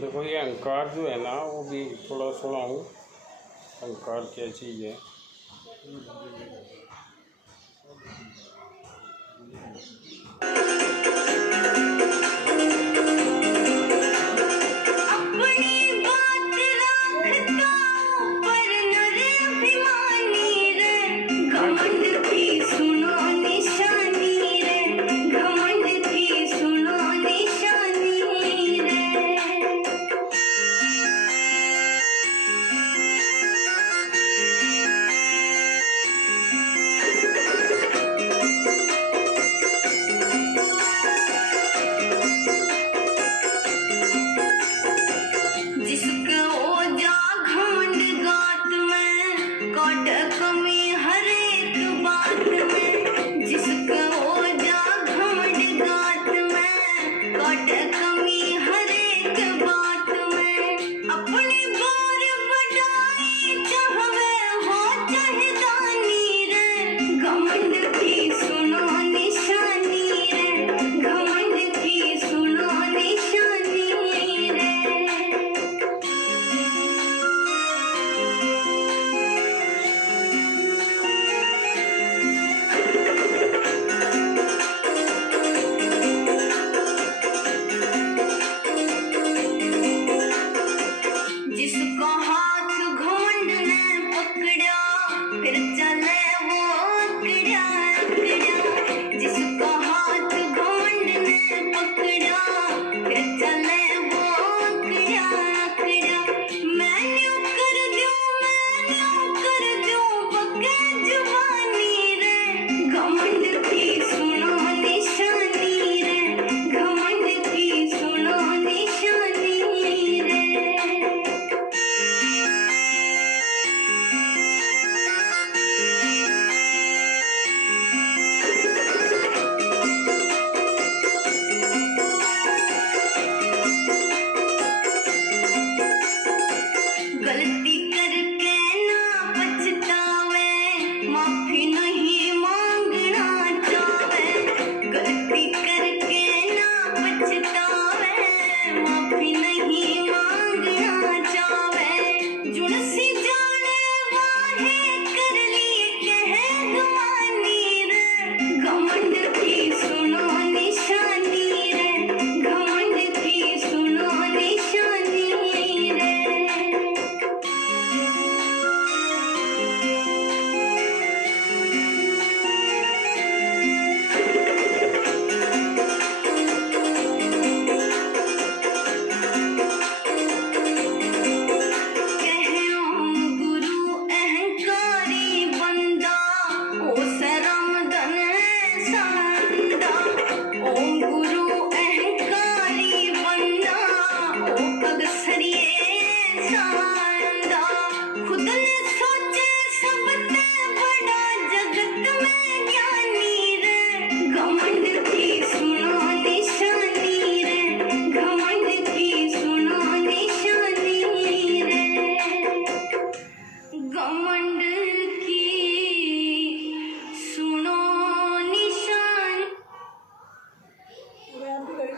देखो ये अहंकार जो है ना, वो भी थोड़ा सुना हूँ। अहंकार क्या चीज़ है?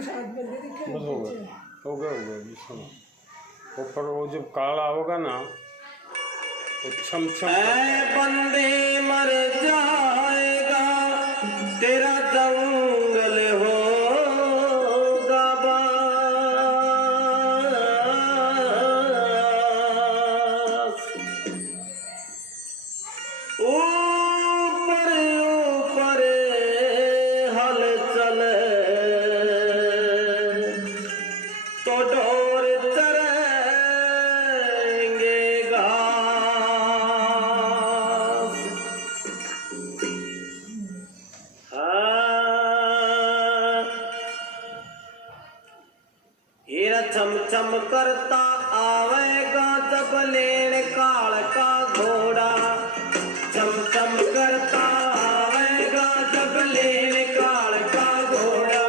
सात बंदे दिखे बस हो गया हो गया हो गया जी सुनो ऊपर वो जब काला होगा ना तो छम छम बंदे मर जाएगा तेरा जंगल होगा बस ऊपर ऊपर हल चले तो डोर चरेंगे घास हीरा चम चम करता आवेगा जब लेन काल का घोड़ा चम चम करता आवेगा जब लेन काल का घोड़ा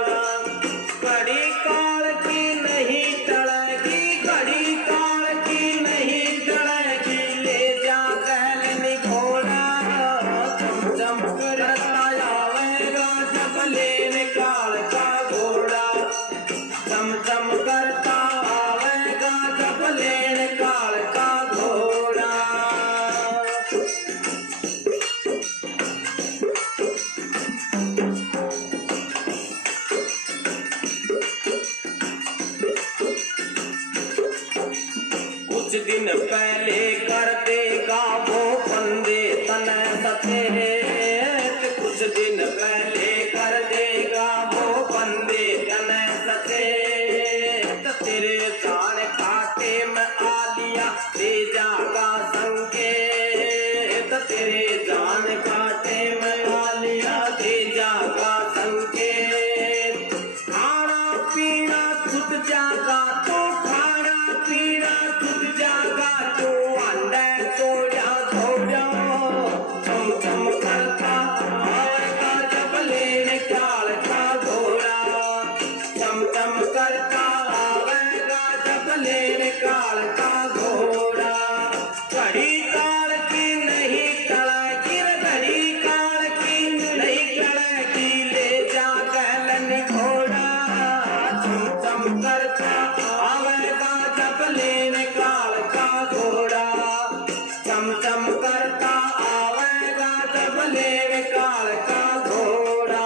घड़ी काल की नहीं टलेगी घड़ी काल की नहीं टलेगी ले जा कहलनी घोड़ा चम चम करता आवेगा जब लेन काल का घोड़ा चम चम करता आवेगा जब लेन काल का घोड़ा कुछ दिन पहले कर देगा वो बंदे तन सचेत कुछ दिन पहले कर देगा वो बंदे तन सचेत तेरे जान काटे में आलिया ले जागा संकेत तेरे जान काटे में आलिया ले जागा संकेत खाना पीना छूट जागा तो खाना पीना छूट जागा तो अंडे तोड़ा धोड़ा चम चम करता आएगा जब लेन काल का घोड़ा चम चम करता आएगा जब लेन काल का घोड़ा घड़ी काल की नहीं टलेगी घड़ी काल की नहीं टलेगी ले जा कहलनी घोड़ा चम चम करता आवेगा जब लेन काल का घोड़ा चम चम करता आवेगा जब लेन काल का घोड़ा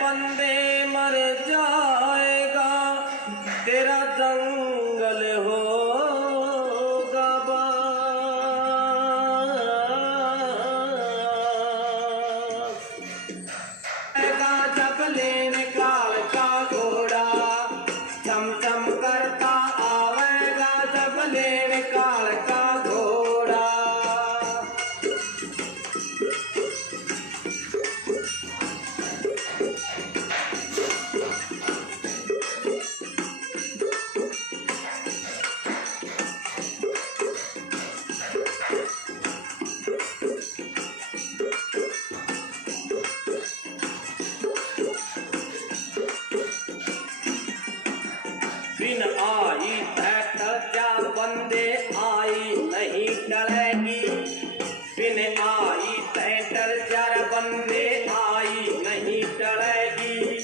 बंदे मर जाएगा तेरा जंगल होगा बस जब लेन काल का घोड़ा चम चम करता आवेगा जब लेन काल का घोड़ा बिन आई बैठल क्या बंदे आई नहीं टलेगी बिन आई बैठल चार बंदे आई नहीं टलेगी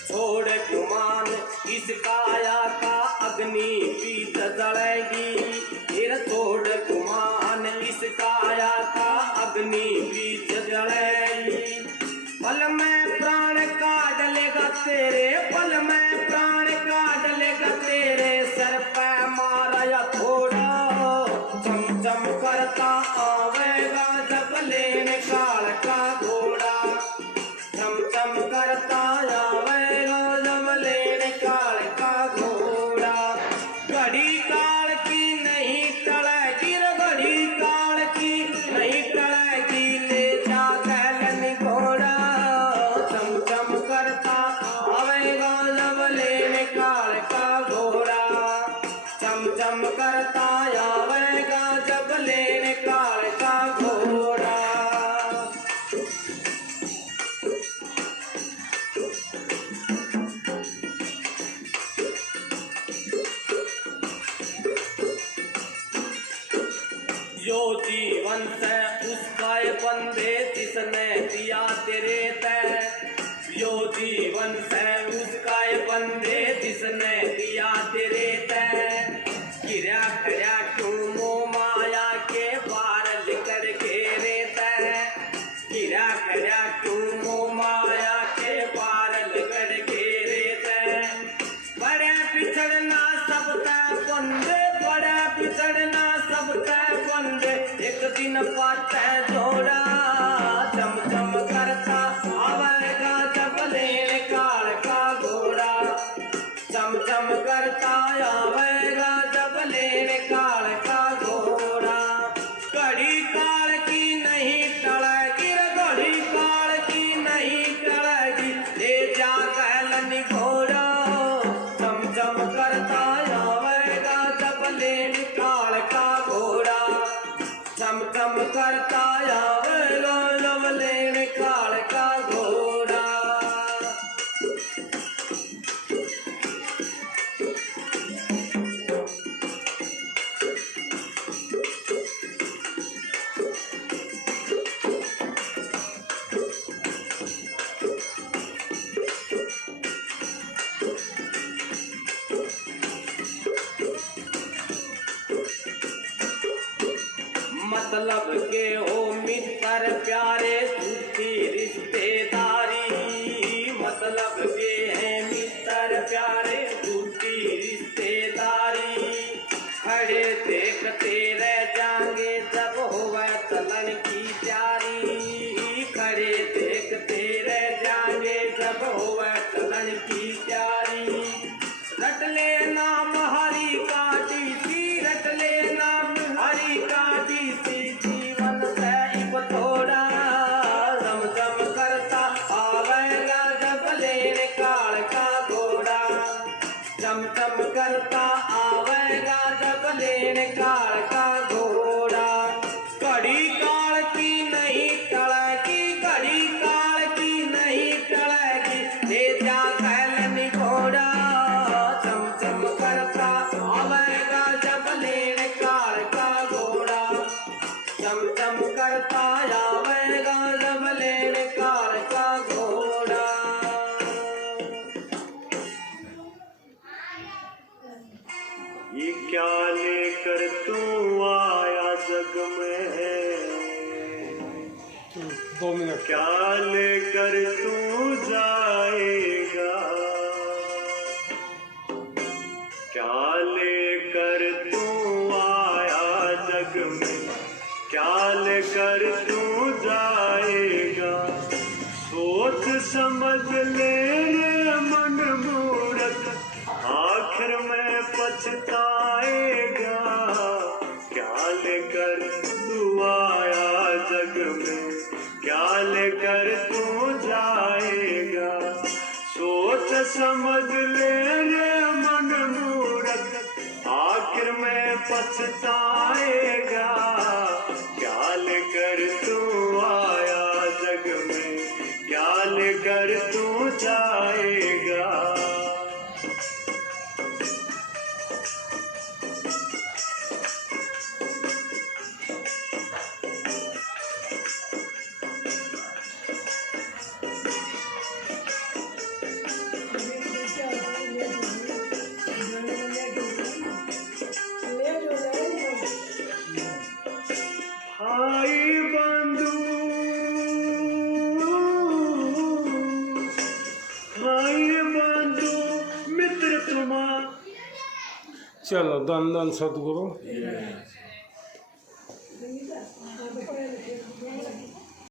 छोड़ गुमान इस काया का अग्नि पीत जलेगी फिर छोड़ गुमान इस काया का अग्नि पीत जलेगी पल में प्राण काट लेगा तेरे पल में प्राण काट लेगा तेरे सर पे मारा थोड़ा चम चम करता आवेगा जब लेन काल का घोड़ा चम चम करता आवेगा जब लेन काल का घोड़ा घड़ी काल की नहीं टलेगी घड़ी काल की नहीं टलेगी ले जा कहलनी घोड़ा चम चम करता आवे जिसने दिया तेरे तय, यो जीवन से उसका ये बंदे जिसने दिया तेरे तय। गिरा खड़ा क्यों मोह माया के बार लिकर घेरे तय, गिरा खड़ा क्यों मोह माया के बार लिकर घेरे तय। बड़े पिछड़ना सब तय बंदे, बड़े पिछड़ना सब तय बंदे, एक दिन पाते जोड़ा चम चम करता आवेगा जब लेने काल का घोड़ा, चम चम करता आवेगा जब लेने काल का घोड़ा। घड़ी काल की नहीं टलेगी, घड़ी काल की नहीं टलेगी, ले जा कहलनी घोड़ा, चम चम करता आवेगा जब लेने काल का घोड़ा, चम चम करता आवेगा जब लेने काल का घोड़ा। मतलब के हो मित्र प्यारे झूठी रिश्तेदारी, मतलब के हैं मित्र प्यारे झूठी रिश्तेदारी। खड़े देखते रह जाएंगे जब होवे तलन की प्यारी, खड़े देखते रह जाएंगे जब होवे तलन की प्यारी। रट ले नाम हरि का सी, रट ले नाम हरि का सी, जीवन से इब थोड़ा रम रम करता आवेगा जब लेने काल का घोड़ा, चम चम करता आवेगा जब लेने काल का घोड़ा। घड़ी काल की नहीं टलेगी, घड़ी काल की नहीं टलेगी, ले जा कहलनी घोड़ा, चम चम करता आवेगा जब लेने काल का घोड़ा, चम चम करता आवेगा जब लेने काल का घोड़ा। ये क्या लेकर तू आया जग में, 2 मिनट। क्या लेकर तू जाएगा, क्या लेकर तू आया जग में, क्या लेकर तू जाएगा। सोच समझ ले रे मन मूरख, आखिर में पछताएगा। क्या लेकर तू आया जग में, क्या लेकर तू जाएगा। सोच समझ ले रे मन मूरख, आखिर में पछताएगा। क्या लेकर तू आया जग में, क्या लेकर तू जाएगा। भाई बंधु, भाई बंधु मित्र तुम्हारा। चलो धन धन सतगुरु।